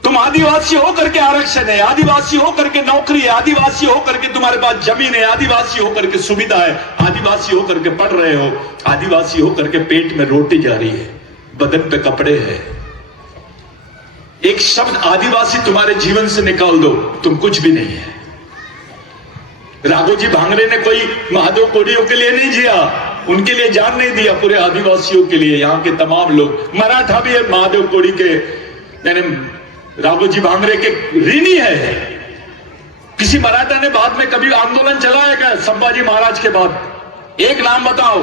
तुम आदिवासी होकर के आरक्षण है, आदिवासी होकर के नौकरी है, आदिवासी होकर के तुम्हारे पास जमीन है, आदिवासी होकर के सुविधा है, आदिवासी होकर के पढ़ रहे हो, आदिवासी होकर के पेट में रोटी जा रही है, बदन पे कपड़े हैं। एक शब्द आदिवासी तुम्हारे जीवन से निकाल दो, तुम कुछ भी नहीं है। राघोजी भांगरे ने कोई महादेव कोड़ियों के लिए नहीं जिया, उनके लिए जान नहीं दिया, पूरे आदिवासियों के लिए। यहाँ के तमाम लोग, मराठा भी है महादेव कोड़ी के, यानी राघोजी भांगरे के ऋणी है। किसी मराठा ने बाद में कभी आंदोलन चलाया क्या संभाजी महाराज के बाद? एक नाम बताओ।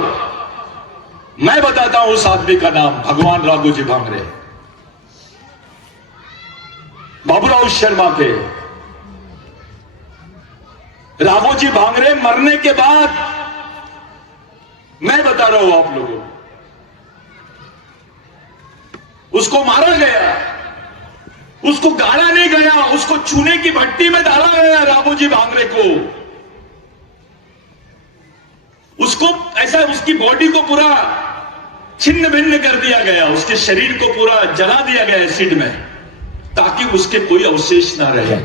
मैं बताता हूं उस आदमी का नाम, भगवान राघोजी भांगरे। बाबूराव शर्मा के राघोजी भांगरे मरने के बाद, मैं बता रहा हूं आप लोगों, उसको मारा गया, उसको गाड़ा नहीं गया, उसको चूने की भट्टी में डाला गया राघोजी भांगरे को। उसको ऐसा उसकी बॉडी को पूरा छिन्न भिन्न कर दिया गया, उसके शरीर को पूरा जला दिया गया एसिड में, ताकि उसके कोई अवशेष ना रहे।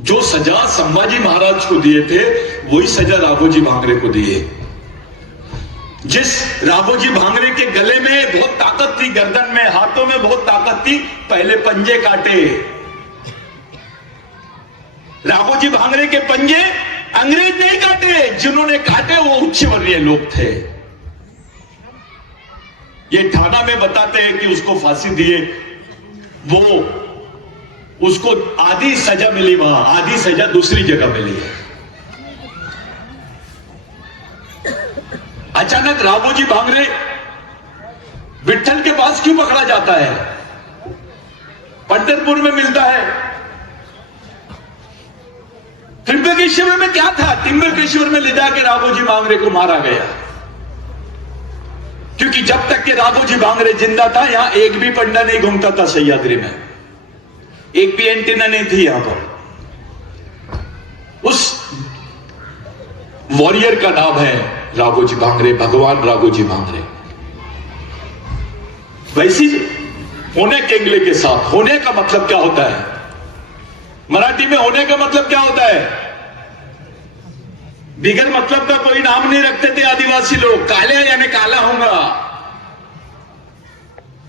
जो सजा संभाजी महाराज को दिए थे वही सजा राघोजी भांगरे को दिए। जिस राघोजी भांगरे के गले में बहुत ताकत थी, गर्दन में, हाथों में बहुत ताकत थी, पहले पंजे काटे। राघोजी भांगरे के पंजे अंग्रेज नहीं काटे, जिन्होंने काटे वो उच्च वर्णीय लोग थे। ये थाना में बताते हैं कि उसको फांसी दिए, वो उसको आधी सजा मिली, वहां आधी सजा दूसरी जगह मिली है। अचानक राघोजी भांगरे विट्ठल के पास क्यों पकड़ा जाता है? पंढरपुर में मिलता है। त्र्यंबकेश्वर में क्या था? त्र्यंबकेश्वर में ले जाकर राघोजी भांगरे को मारा गया, क्योंकि जब तक के राघोजी भांगरे जिंदा था यहां एक भी पंडा नहीं घूमता था सह्याद्री में, एक भी एंटीना नहीं थी यहां पर। उस वॉरियर का नाम है राघोजी भांगरे, भगवान राघोजी भांगरे। वैसी होने केंगले के साथ, होने का मतलब क्या होता है? मराठी में होने का मतलब क्या होता है? बिगर मतलब का कोई नाम नहीं रखते थे आदिवासी लोग, काले यानी काला होगा।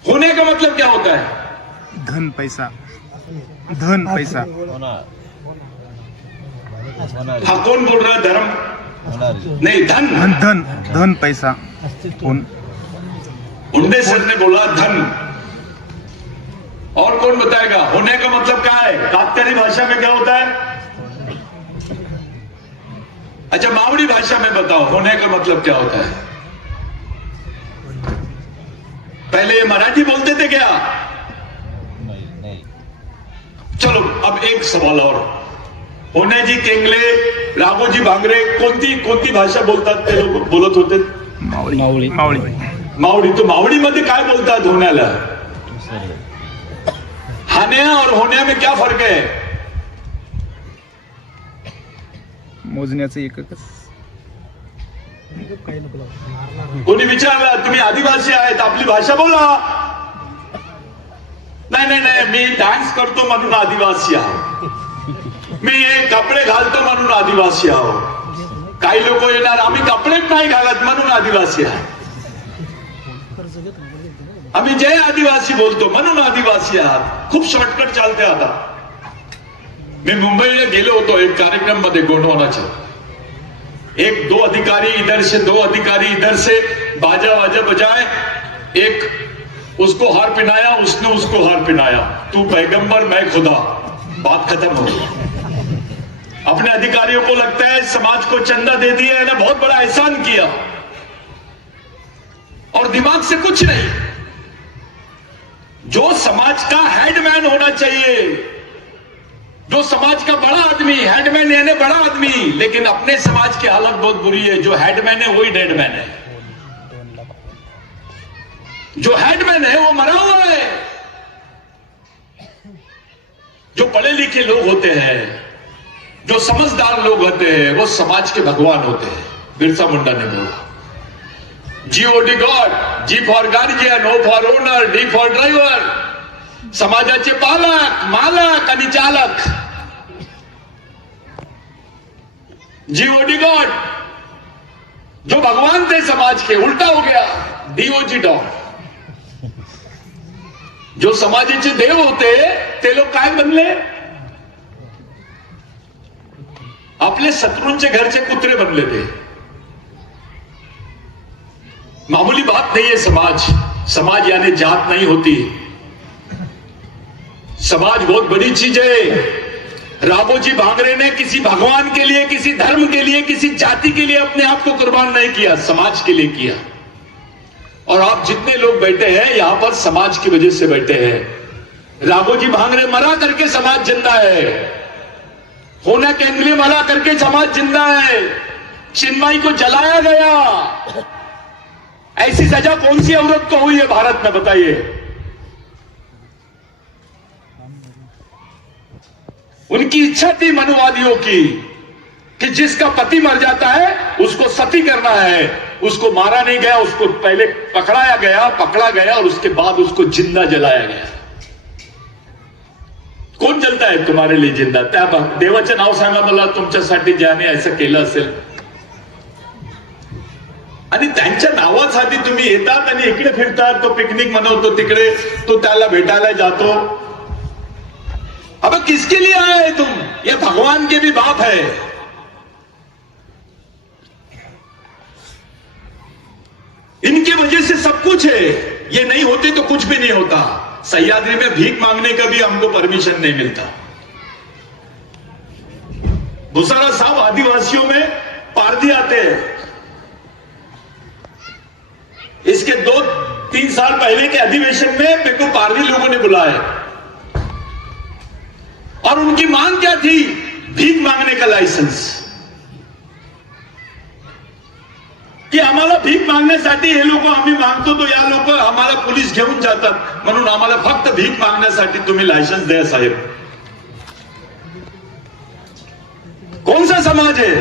होने का मतलब क्या होता है? धन पैसा, धन पैसा। हाँ, कौन बोल रहा है? धर्म नहीं, धन धन धन धन पैसा। उन्ने सर ने बोला धन। और कौन बताएगा होने का मतलब क्या है? कात्यायनी भाषा में क्या होता है? अच्छा, मावड़ी भाषा में बताओ होने का मतलब क्या होता है? पहले ये मराठी बोलते थे क्या? नहीं। चलो अब एक सवाल और। होने जी केंगले, राघोजी भांगरे कोणती भाषा बोलतात ते लोक? बोलत होते मावळी मावळी मावडी। तो मावडी मध्ये काय बोलतात होण्याला? हाण्या और होण्या में क्या फर्क है? मोजण्याचं एककच। कोणी विचारलं तुम्ही आदिवासी आहेत, आपली भाषा बोला. नाही, मी डान्स करतो म्हणून आदिवासी आहो, मी हे कपडे घालतो म्हणून आदिवासी आहो. काही लोक येणार आम्ही कपडेच नाही घालत म्हणून आदिवासी आहे, आम्ही जय आदिवासी बोलतो म्हणून आदिवासी आहात. खूप शॉर्टकट चालते आता. मैं मुंबईला गेलो होतो एक कार्यक्रम मध्ये गोंडवानाच्या. एक दो अधिकारी इधर से, दो अधिकारी इधर से, बाजा वाजा बजाए, एक उसको हार पहनाया, उसने उसको हार पहनाया. तू पैगंबर मैं खुदा, बात खत्म हो गई. अपने अधिकारियों को लगता है समाज को चंदा दे दिया है ना, बहुत बड़ा एहसान किया, और दिमाग से कुछ नहीं. जो समाज का हेडमैन होना चाहिए, जो समाज का बड़ा आदमी, हेडमैन यानी बड़ा आदमी, लेकिन अपने समाज की हालत बहुत बुरी है. जो हेडमैन है वही डेडमैन है. जो हेडमैन है वो मरा हुआ है. जो पढ़े लिखे लोग होते हैं, जो समझदार लोग होते हैं, वो समाज के भगवान होते हैं. बिरसा मुंडा ने बोला, G O D God, G for guardian, O for owner, D for driver. समाजाचे पालक, मालक आणि चालक. जीओडी गॉड, जो भगवान थे समाज के, उल्टा हो गया डीओजी डॉग. जो समाजाचे देव होते ते लोक काय बनले? आपले शत्रूंचे घरचे कुत्रे बनले थे. मामूली बात नहीं है समाज. समाज यानी जात नहीं होती. समाज बहुत बड़ी चीज है. राघोजी भांगरे ने किसी भगवान के लिए, किसी धर्म के लिए, किसी जाति के लिए अपने आप को कुर्बान नहीं किया, समाज के लिए किया. और आप जितने लोग बैठे हैं यहां पर समाज की वजह से बैठे हैं. राघोजी भांगरे मरा करके समाज जिंदा है. होना केंद्रीय मरा करके समाज जिंदा है. चिन्मयी को जलाया गया. ऐसी सजा कौन सी औरत को हुई है भारत में, बताइए? उनकी इच्छा थी मनुवादियों की कि जिसका पति मर जाता है उसको सती करना है. उसको मारा नहीं गया, उसको पहले पकड़ा गया और उसके बाद उसको जिंदा जलाया गया. कोण जलता आहे तुम्हारे लिए जिंदा? त्या देवाचं नाव सांगा मला तुमच्यासाठी ज्याने असं केलं असेल. आणि त्यांच्या नावासाठी तुम्ही येतात आणि इकडे फिरतात. तो पिकनिक मनवतो तिकडे, तो त्याला भेटायला जातो. अब किसके लिए आए तुम? ये भगवान के भी बाप है. इनकी वजह से सब कुछ है. ये नहीं होते तो कुछ भी नहीं होता. सह्याद्री में भीख मांगने का भी हमको परमिशन नहीं मिलता. भूसारा साहब आदिवासियों में पारदी आते हैं. इसके 2-3 साल पहले के अधिवेशन में मेरे को पारदी लोगों ने बुलाया और उनकी मांग क्या थी? भीख मांगने का लाइसेंस. की आम्हाला भीक मागण्यासाठी हे लोक आम्ही मागतो तो या लोक आम्हाला पोलीस घेऊन जातात, म्हणून आम्हाला फक्त भीक मागण्यासाठी तुम्ही लायसन्स द्या साहेब. कौन सा समाज है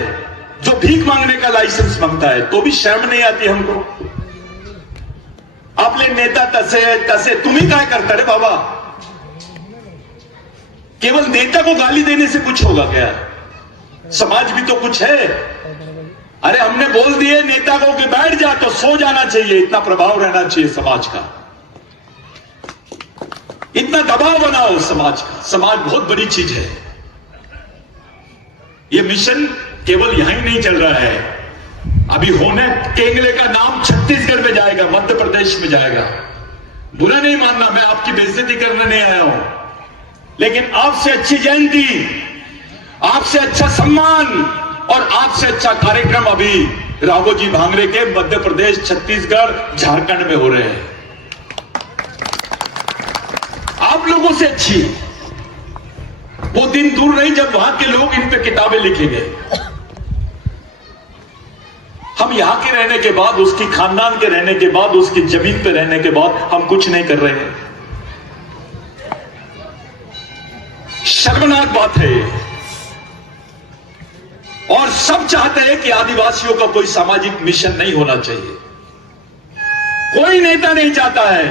जो भीख मांगने का लाइसेंस मांगता है? तो भी शर्म नहीं आती हमको. आपले नेता तसे तुम्ही काय करता रे बाबा? केवल नेता को गाली देने से कुछ होगा क्या? समाज भी तो कुछ है. अरे हमने बोल दिए नेता को कि बैठ जा तो सो जाना चाहिए. इतना प्रभाव रहना चाहिए समाज का. इतना दबाव बनाओ समाज का. समाज बहुत बड़ी चीज है. ये मिशन केवल यहीं नहीं चल रहा है. अभी होने केंगले का नाम छत्तीसगढ़ में जाएगा, मध्य प्रदेश में जाएगा. बुरा नहीं मानना, मैं आपकी बेइज्जती करने नहीं आया हूं, लेकिन आपसे अच्छी जयंती, आपसे अच्छा सम्मान और आपसे अच्छा कार्यक्रम अभी राघोजी भांगरे के मध्य प्रदेश, छत्तीसगढ़, झारखंड में हो रहे हैं. आप लोगों से अच्छी. वो दिन दूर नहीं जब वहां के लोग इन पे किताबें लिखेंगे. हम यहां के रहने के बाद, उसकी खानदान के रहने के बाद, उसकी जमीन पे रहने के बाद हम कुछ नहीं कर रहे हैं. शर्मनाक बात है ये. और सब चाहते हैं कि आदिवासियों का कोई सामाजिक मिशन नहीं होना चाहिए. कोई नेता नहीं चाहता है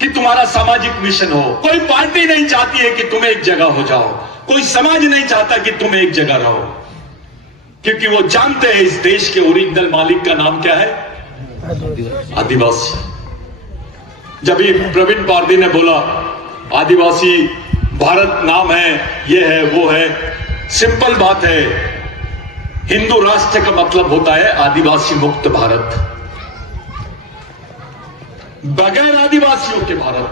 कि तुम्हारा सामाजिक मिशन हो. कोई पार्टी नहीं चाहती है कि तुम एक जगह हो जाओ. कोई समाज नहीं चाहता कि तुम एक जगह रहो, क्योंकि वो जानते हैं इस देश के ओरिजिनल मालिक का नाम क्या है? आदिवासी. जब ये प्रवीण पारदी ने बोला आदिवासी भारत नाम है, ये है वो है, सिंपल बात है. हिंदू राष्ट्र का मतलब होता है आदिवासी मुक्त भारत. बगैर आदिवासियों के भारत.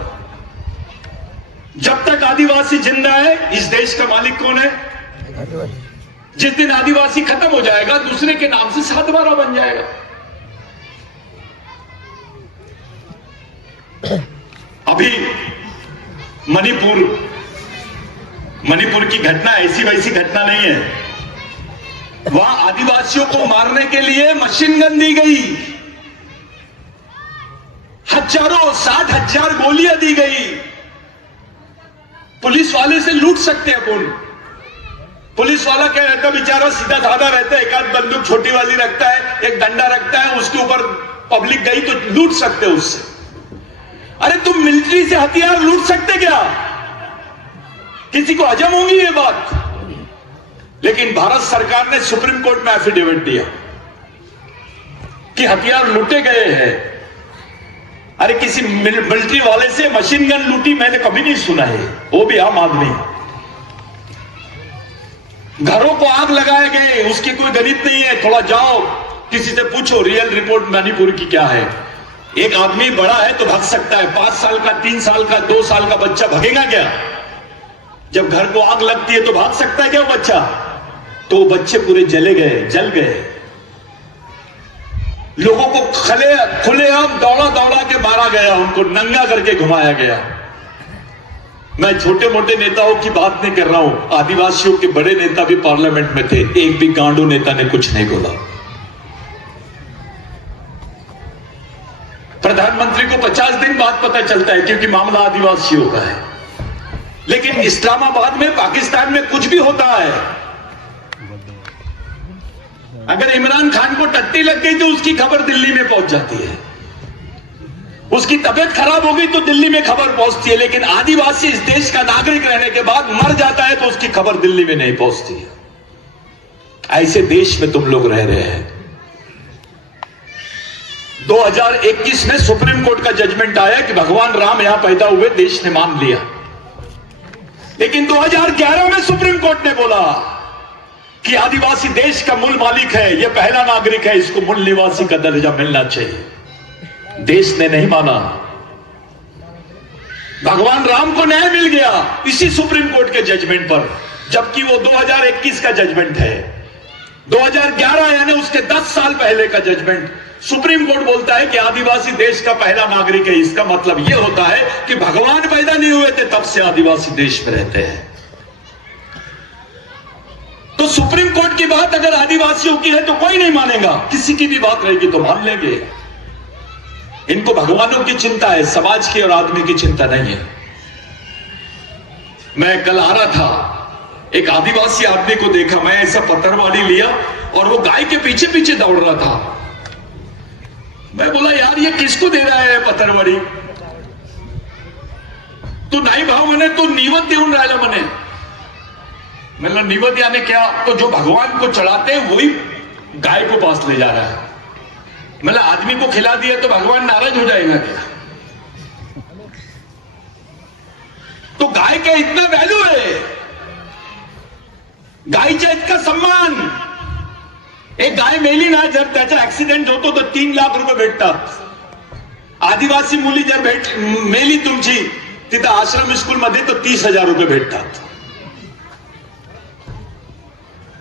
जब तक आदिवासी जिंदा है, इस देश का मालिक कौन है? जिस दिन आदिवासी खत्म हो जाएगा, दूसरे के नाम से सातवारा बन जाएगा. अभी मणिपुर की घटना ऐसी वैसी घटना नहीं है. वहां आदिवासियों को मारने के लिए मशीन गन दी गई. हजारों 60,000 गोलियां दी गई. पुलिस वाले से लूट सकते हैं कौन? पुलिस वाला क्या रहता, बेचारा सीधा साधा रहता है. एक आध बंदूक छोटी वाली रखता है, एक डंडा रखता है, उसके ऊपर पब्लिक गई तो लूट सकते हो उससे. अरे तुम मिलिट्री से हथियार लूट सकते क्या? किसी को हजम होगी ये बात? लेकिन भारत सरकार ने सुप्रीम कोर्ट में एफिडेविट दिया कि हथियार लूटे गए हैं. अरे किसी मिलिट्री वाले से मशीन गन लूटी मैंने कभी नहीं सुना है, वो भी आम आदमी. घरों को आग लगाए गए, उसकी कोई गणित नहीं है. थोड़ा जाओ किसी से पूछो रियल रिपोर्ट मणिपुर की क्या है. एक आदमी बड़ा है तो भाग सकता है, 5 साल का, 3 साल का, 2 साल का बच्चा भगेगा क्या? जब घर को आग लगती है तो भाग सकता है क्या वो बच्चा? तो बच्चे पूरे जल गए. लोगों को खुलेआम दौड़ा के मारा गया, उनको नंगा करके घुमाया गया. मैं छोटे मोटे नेताओं की बात नहीं कर रहा हूं. आदिवासियों के बड़े नेता भी पार्लियामेंट में थे, एक भी गांडू नेता ने कुछ नहीं बोला. प्रधानमंत्री को 50 दिन बाद पता चलता है क्योंकि मामला आदिवासियों का है. लेकिन इस्लामाबाद में, पाकिस्तान में कुछ भी होता है, अगर इमरान खान को टट्टी लग गई तो उसकी खबर दिल्ली में पहुंच जाती है. उसकी तबीयत खराब होगी तो दिल्ली में खबर पहुंचती है, लेकिन आदिवासी इस देश का नागरिक रहने के बाद मर जाता है तो उसकी खबर दिल्ली में नहीं पहुंचती है। ऐसे देश में तुम लोग रह रहे हैं। 2021 में सुप्रीम कोर्ट का जजमेंट आया कि भगवान राम यहां पैदा हुए, देश ने मान लिया। लेकिन 2011 में सुप्रीम कोर्ट ने बोला कि आदिवासी देश का मूल मालिक है, यह पहला नागरिक है, इसको मूल निवासी का दर्जा मिलना चाहिए। देश ने नहीं माना। भगवान राम को न्याय मिल गया इसी सुप्रीम कोर्ट के जजमेंट पर, जबकि वो 2021 का जजमेंट है। 2011 यानी उसके 10 साल पहले का जजमेंट। सुप्रीम कोर्ट बोलता है कि आदिवासी देश का पहला नागरिक है। इसका मतलब यह होता है कि भगवान पैदा नहीं हुए थे तब से आदिवासी देश में रहते हैं। तो सुप्रीम कोर्ट की बात अगर आदिवासियों की है तो कोई नहीं मानेगा, किसी की भी बात रहेगी तो मान लेंगे। इनको भगवानों की चिंता है, समाज की और आदमी की चिंता नहीं है। मैं कल आ रहा था, एक आदिवासी आदमी को देखा, मैं ऐसा पतरवाड़ी लिया और वो गाय के पीछे पीछे दौड़ रहा था। मैं बोला यार ये किसको दे रहा है पतरवाड़ी? तो नाही भाव मने तो निवत देऊन राहिला मने। मतलब निवत यानी क्या? तो जो भगवान को चढ़ाते हैं वही गाय को पास ले जा रहा है। मतलब आदमी को खिला दिया तो भगवान नाराज हो जाएगा क्या? तो गाय का इतना वैल्यू है, गायचा इतका सम्मान। एक गाय मेली ना, जर त्याचा ऍक्सिडेंट होतो तर 3 लाख रुपये भेटतात। आदिवासी मुली जर मेली तुमची तिथं आश्रम स्कूल मध्ये तो 30,000 रुपये भेटतात।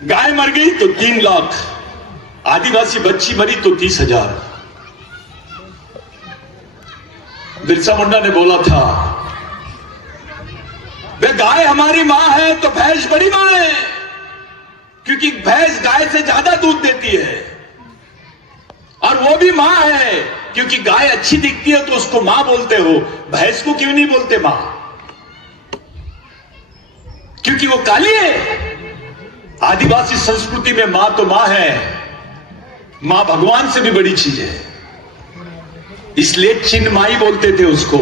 गाय मर गई तो 3 लाख, आदिवासी बच्ची मरी तो 30,000। बिरसा मुंडा ने बोला था, वे गाय हमारी मां है तो भैंस बड़ी मां है, क्योंकि भैंस गाय से ज्यादा दूध देती है। और वो भी मां है क्योंकि गाय अच्छी दिखती है तो उसको मां बोलते हो, भैंस को क्यों नहीं बोलते मां? क्योंकि वो काली है। आदिवासी संस्कृति में मां तो मां है, मां भगवान से भी बड़ी चीज है, इसलिए चिन्माई बोलते थे उसको।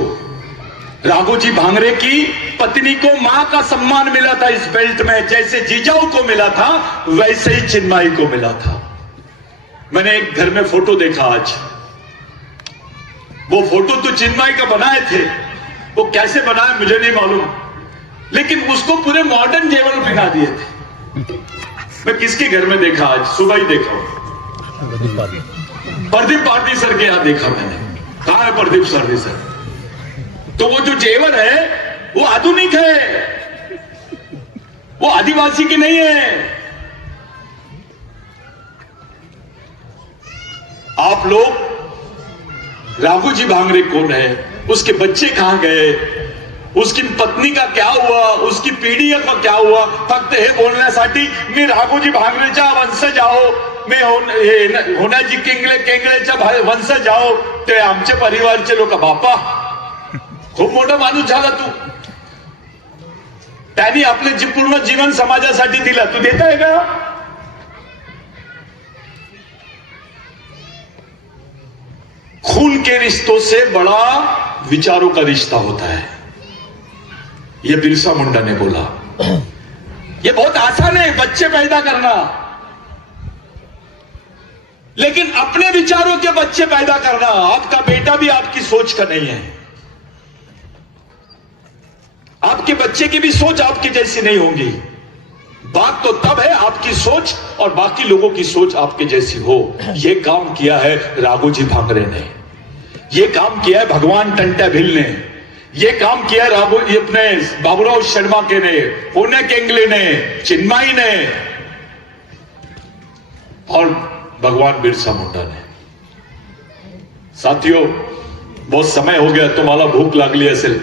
राघोजी भांगरे की पत्नी को मां का सम्मान मिला था इस बेल्ट में, जैसे जीजाऊ को मिला था वैसे ही चिन्माई को मिला था। मैंने एक घर में फोटो देखा आज, वो फोटो तो चिन्माई का बनाए थे, वो कैसे बनाए मुझे नहीं मालूम, लेकिन उसको पूरे मॉडर्न जेवर पहना दिए थे। मैं किसके घर में देखा आज, सुबह ही देखा, प्रदीप पारदी सर के यहां देखा मैंने। कहां है प्रदीप पारदी सर? तो वो जो जेवर है वो आधुनिक है, वो आदिवासी की नहीं है। आप लोग राघोजी भांगरे कौन है, उसके बच्चे कहां गए, उसकी पत्नी का क्या हुआ, उसकी पीढ़ी का क्या हुआ? फक्त हे बोलण्यासाठी मी राघोजी भांगरेच्या वंशज आहो, मी होनाजी केंगळेच्या वंशज आहो, ते आमचे परिवारचे लोक। बापा खूप मोठा माणूस झाला तू, त्यांनी आपले पूर्ण जीवन समाजासाठी दिला, तू देताय का? खून के रिश्तों से बड़ा विचारों का रिश्ता होता है, यह बिरसा मुंडा ने बोला। यह बहुत आसान है बच्चे पैदा करना, लेकिन अपने विचारों के बच्चे पैदा करना, आपका बेटा भी आपकी सोच का नहीं है, आपके बच्चे की भी सोच आपकी जैसी नहीं होगी। बात तो तब है आपकी सोच और बाकी लोगों की सोच आपके जैसी हो। यह काम किया है राघोजी भांगरे ने, यह काम किया है भगवान टंटा भिल ने, यह काम किया है अपने बाबूराव शर्मा के ने, पुणे केंगले ने, चिन्माई ने और भगवान बिरसा मुंडा ने। साथियों, बहुत समय हो गया, तुम्हाला भूक लागली असेल,